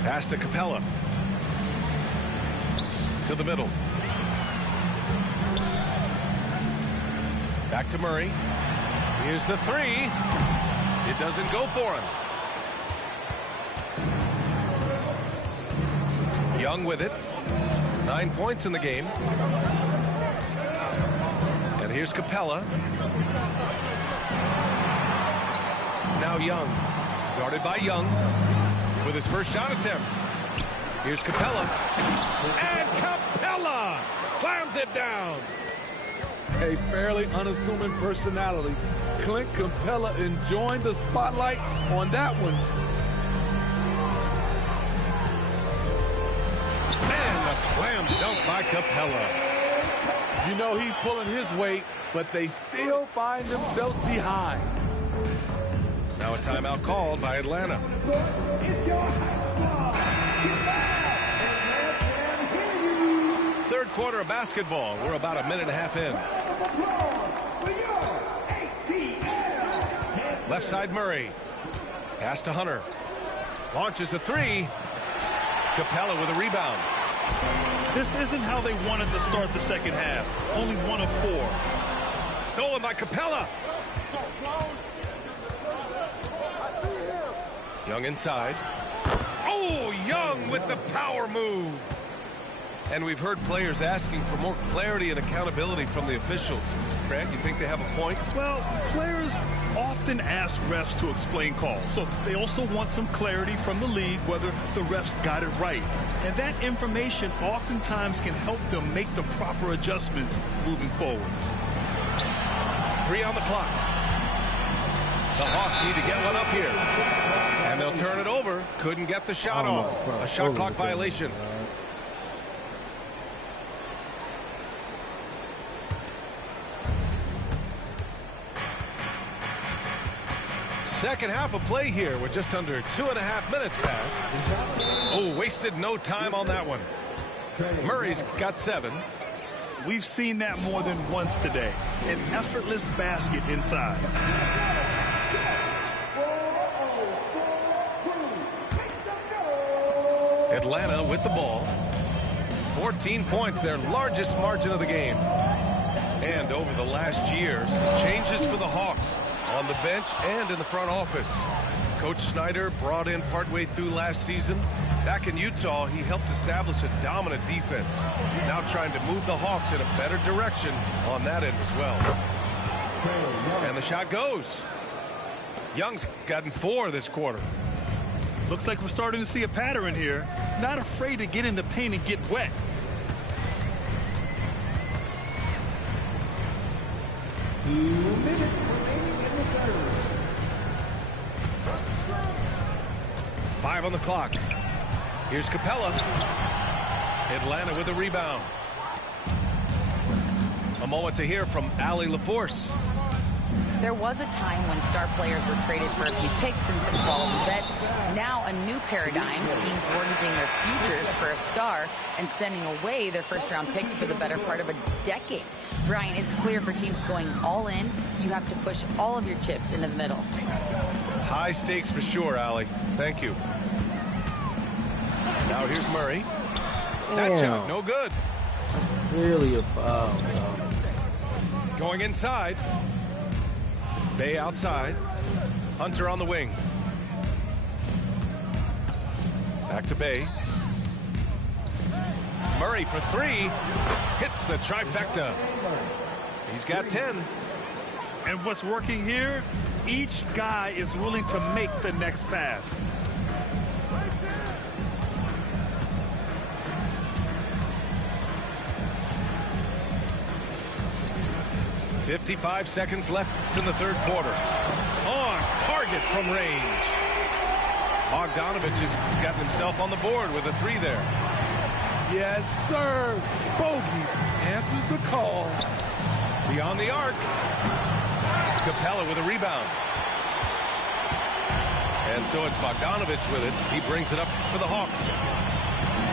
Pass to Capella. To the middle. Back to Murray. Here's the 3. It doesn't go for him. Young with it. 9 points in the game. And here's Capella. Now Young. Guarded by Young with his first shot attempt. Here's Capella. And Capella slams it down. A fairly unassuming personality. Clint Capella enjoying the spotlight on that one. And a slam dunk by Capella. You know he's pulling his weight, but they still find themselves behind. Now a timeout called by Atlanta. Third quarter of basketball. We're about a minute and a half in. Left side Murray. Pass to Hunter. Launches a three. Capella with a rebound. This isn't how they wanted to start the second half. Only 1 of 4. Stolen by Capella. Young inside. Oh, Young with the power move. And we've heard players asking for more clarity and accountability from the officials. Grant, you think they have a point? Well, players often ask refs to explain calls. So they also want some clarity from the league whether the refs got it right. And that information oftentimes can help them make the proper adjustments moving forward. 3 on the clock. The Hawks need to get one up here. And they'll turn it over. Couldn't get the shot off. A shot clock violation. Second half of play here with just under 2.5 minutes passed. Oh, wasted no time on that one. Murray's got 7. We've seen that more than once today. An effortless basket inside. Atlanta with the ball. 14 points, their largest margin of the game. And over the last year, some changes for the Hawks on the bench and in the front office. Coach Snyder brought in partway through last season. Back in Utah, he helped establish a dominant defense. Now trying to move the Hawks in a better direction on that end as well. And the shot goes. Young's gotten 4 this quarter. Looks like we're starting to see a pattern here. Not afraid to get in the paint and get wet. Five on the clock. Here's Capella. Atlanta with a rebound. A moment to hear from Allie LaForce. There was a time when star players were traded for a few picks and some quality bets. Now a new paradigm, teams mortgaging their futures for a star and sending away their first-round picks for the better part of a decade. Brian, it's clear for teams going all in, you have to push all of your chips into the middle. High stakes for sure, Allie. Thank you. Now here's Murray. That shot, no good. Really a foul. Going inside. Bay outside. Hunter on the wing. Back to Bay. Murray for 3. Hits the trifecta. He's got 10. And what's working here? Each guy is willing to make the next pass. .55 seconds left in the third quarter. On target from range. Bogdanovich has gotten himself on the board with a 3 there. Yes, sir. Bogey answers the call. Beyond the arc. Capella with a rebound. And so it's Bogdanovich with it. He brings it up for the Hawks.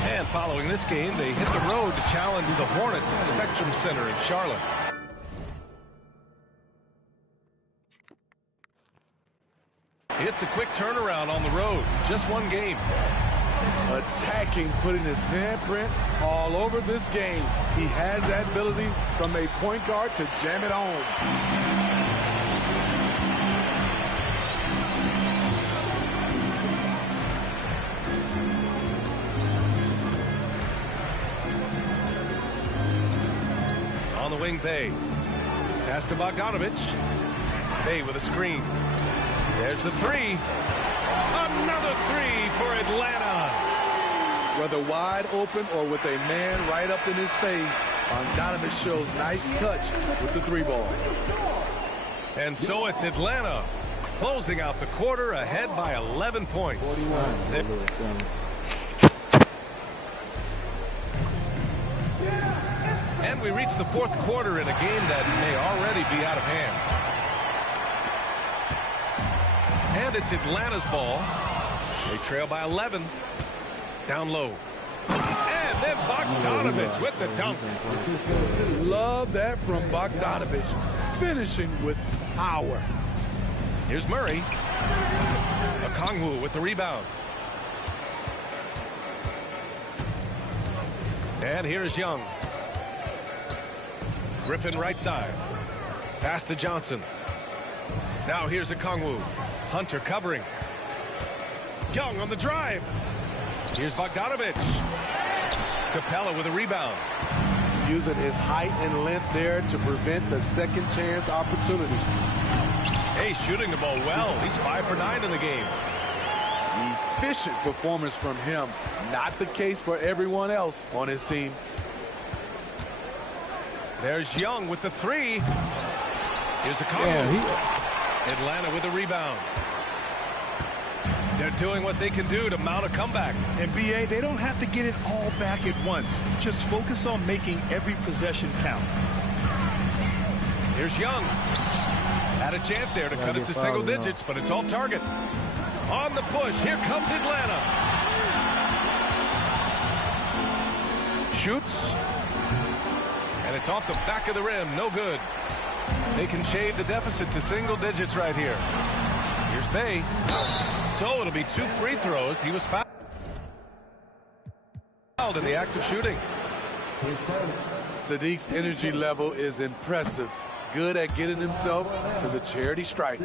And following this game, they hit the road to challenge the Hornets at Spectrum Center in Charlotte. It's a quick turnaround on the road. Just one game. Attacking, putting his handprint all over this game. He has that ability from a point guard to jam it home. On the wing, Bay. Pass to Bogdanovich. Bay with a screen. There's the 3. Another 3 for Atlanta. Whether wide open or with a man right up in his face, Bogdanovich shows nice touch with the three ball. And so it's Atlanta closing out the quarter ahead by 11 points. And we reach the fourth quarter in a game that may already be out of hand. And it's Atlanta's ball. They trail by 11. Down low. And then Bogdanovich with the dunk. Love that from Bogdanovich. Finishing with power. Here's Murray. Okongwu with the rebound. And here's Young. Griffin right side. Pass to Johnson. Now here's Okongwu. Hunter covering. Young on the drive. Here's Bogdanovich. Capella with a rebound. Using his height and length there to prevent the second chance opportunity. Hey, shooting the ball well. He's 5 for 9 in the game. Efficient performance from him. Not the case for everyone else on his team. There's Young with the three. Here's Okongwu. Atlanta with a rebound. They're doing what they can do to mount a comeback. And BA, they don't have to get it all back at once. Just focus on making every possession count. Here's Young. Had a chance there to cut it to single digits, but it's off target. On the push, here comes Atlanta. Shoots. And it's off the back of the rim, no good. They can shave the deficit to single digits right here. Here's Bay. So it'll be 2 free throws. He was fouled in the act of shooting. Sadiq's energy level is impressive. Good at getting himself to the charity stripe.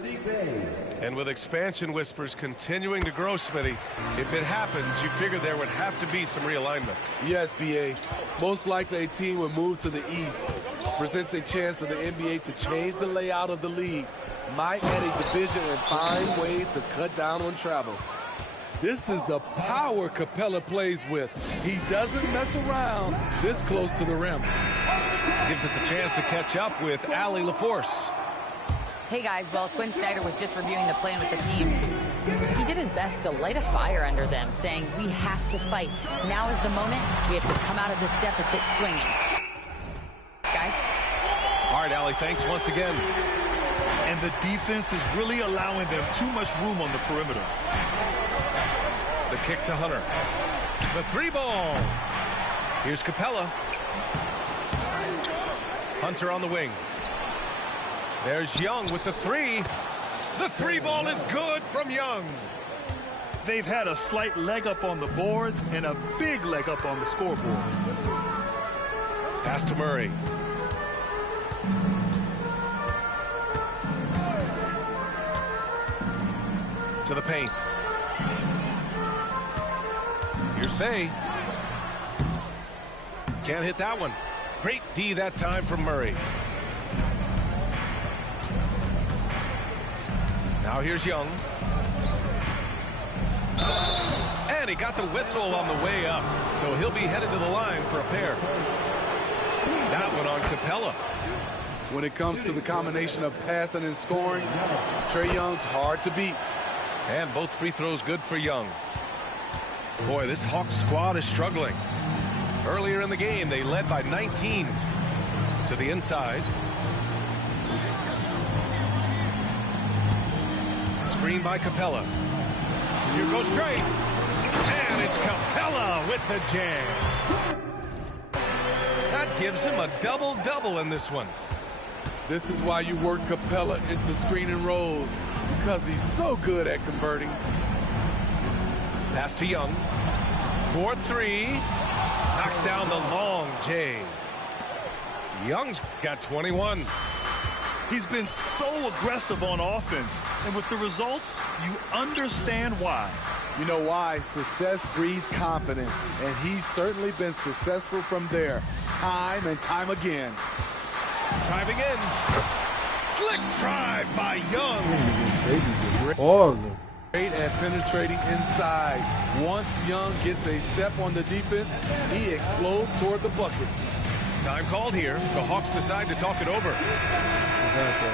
And with expansion whispers continuing to grow, Smitty, if it happens, you figure there would have to be some realignment. Yes, BA. Most likely a team would move to the east. Presents a chance for the NBA to change the layout of the league. Might add a division and find ways to cut down on travel. This is the power Capella plays with. He doesn't mess around this close to the rim. Gives us a chance to catch up with Allie LaForce. Hey guys, well, Quinn Snyder was just reviewing the plan with the team. He did his best to light a fire under them, saying, we have to fight. Now is the moment. We have to come out of this deficit swinging. Guys? All right, Allie, thanks once again. And the defense is really allowing them too much room on the perimeter. The kick to Hunter. The three ball. Here's Capella. Hunter on the wing. There's Young with the three. The three ball is good from Young. They've had a slight leg up on the boards and a big leg up on the scoreboard. Pass to Murray. To the paint. Here's Bay. Can't hit that one. Great D that time from Murray. Now here's Young. And he got the whistle on the way up. So he'll be headed to the line for a pair. That one on Capella. When it comes to the combination of passing and scoring, Trae Young's hard to beat. And both free throws good for Young. Boy, this Hawks squad is struggling. Earlier in the game, they led by 19. To the inside. Screen by Capella. Here goes Trae. And it's Capella with the jam. That gives him a double-double in this one. This is why you work Capella into screen and rolls, because he's so good at converting. Pass to Young. 4-3. Knocks down the long J. Young's got 21. He's been so aggressive on offense, and with the results, you understand why. You know why? Success breeds confidence, and he's certainly been successful from there, time and time again. Driving in. Slick drive by Young. All of them. Great at penetrating inside. Once Young gets a step on the defense, he explodes toward the bucket. Time called here. The Hawks decide to talk it over.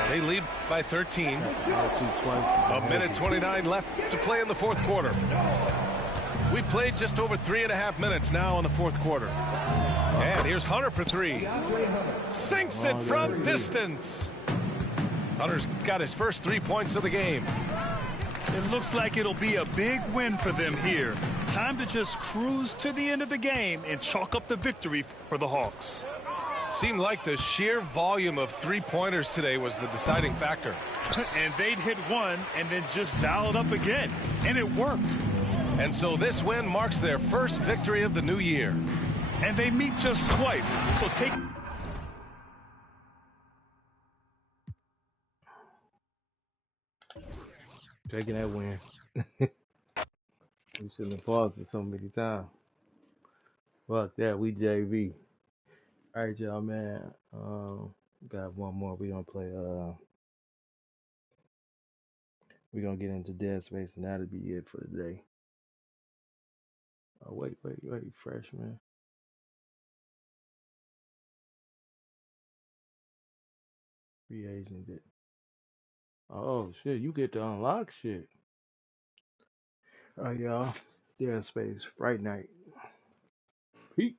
They lead by 13. A minute 29 left to play in the fourth quarter. We played just over 3.5 minutes now in the fourth quarter. And here's Hunter for three. Sinks it from distance. Hunter's got his first 3 points of the game. It looks like it'll be a big win for them here. Time to just cruise to the end of the game and chalk up the victory for the Hawks. Seemed like the sheer volume of three-pointers today was the deciding factor. And they'd hit one and then just dial it up again. And it worked. And so this win marks their first victory of the new year. And they meet just twice. So taking that win. We shouldn't have paused it so many times. Fuck that, we JV. All right, y'all, man. Got one more. We gonna play. We gonna get into Dead Space, and that'll be it for today. Oh, wait, freshman. Free agent. Oh shit, you get to unlock shit. All right, y'all. Dead Space, Fright Night. Peace.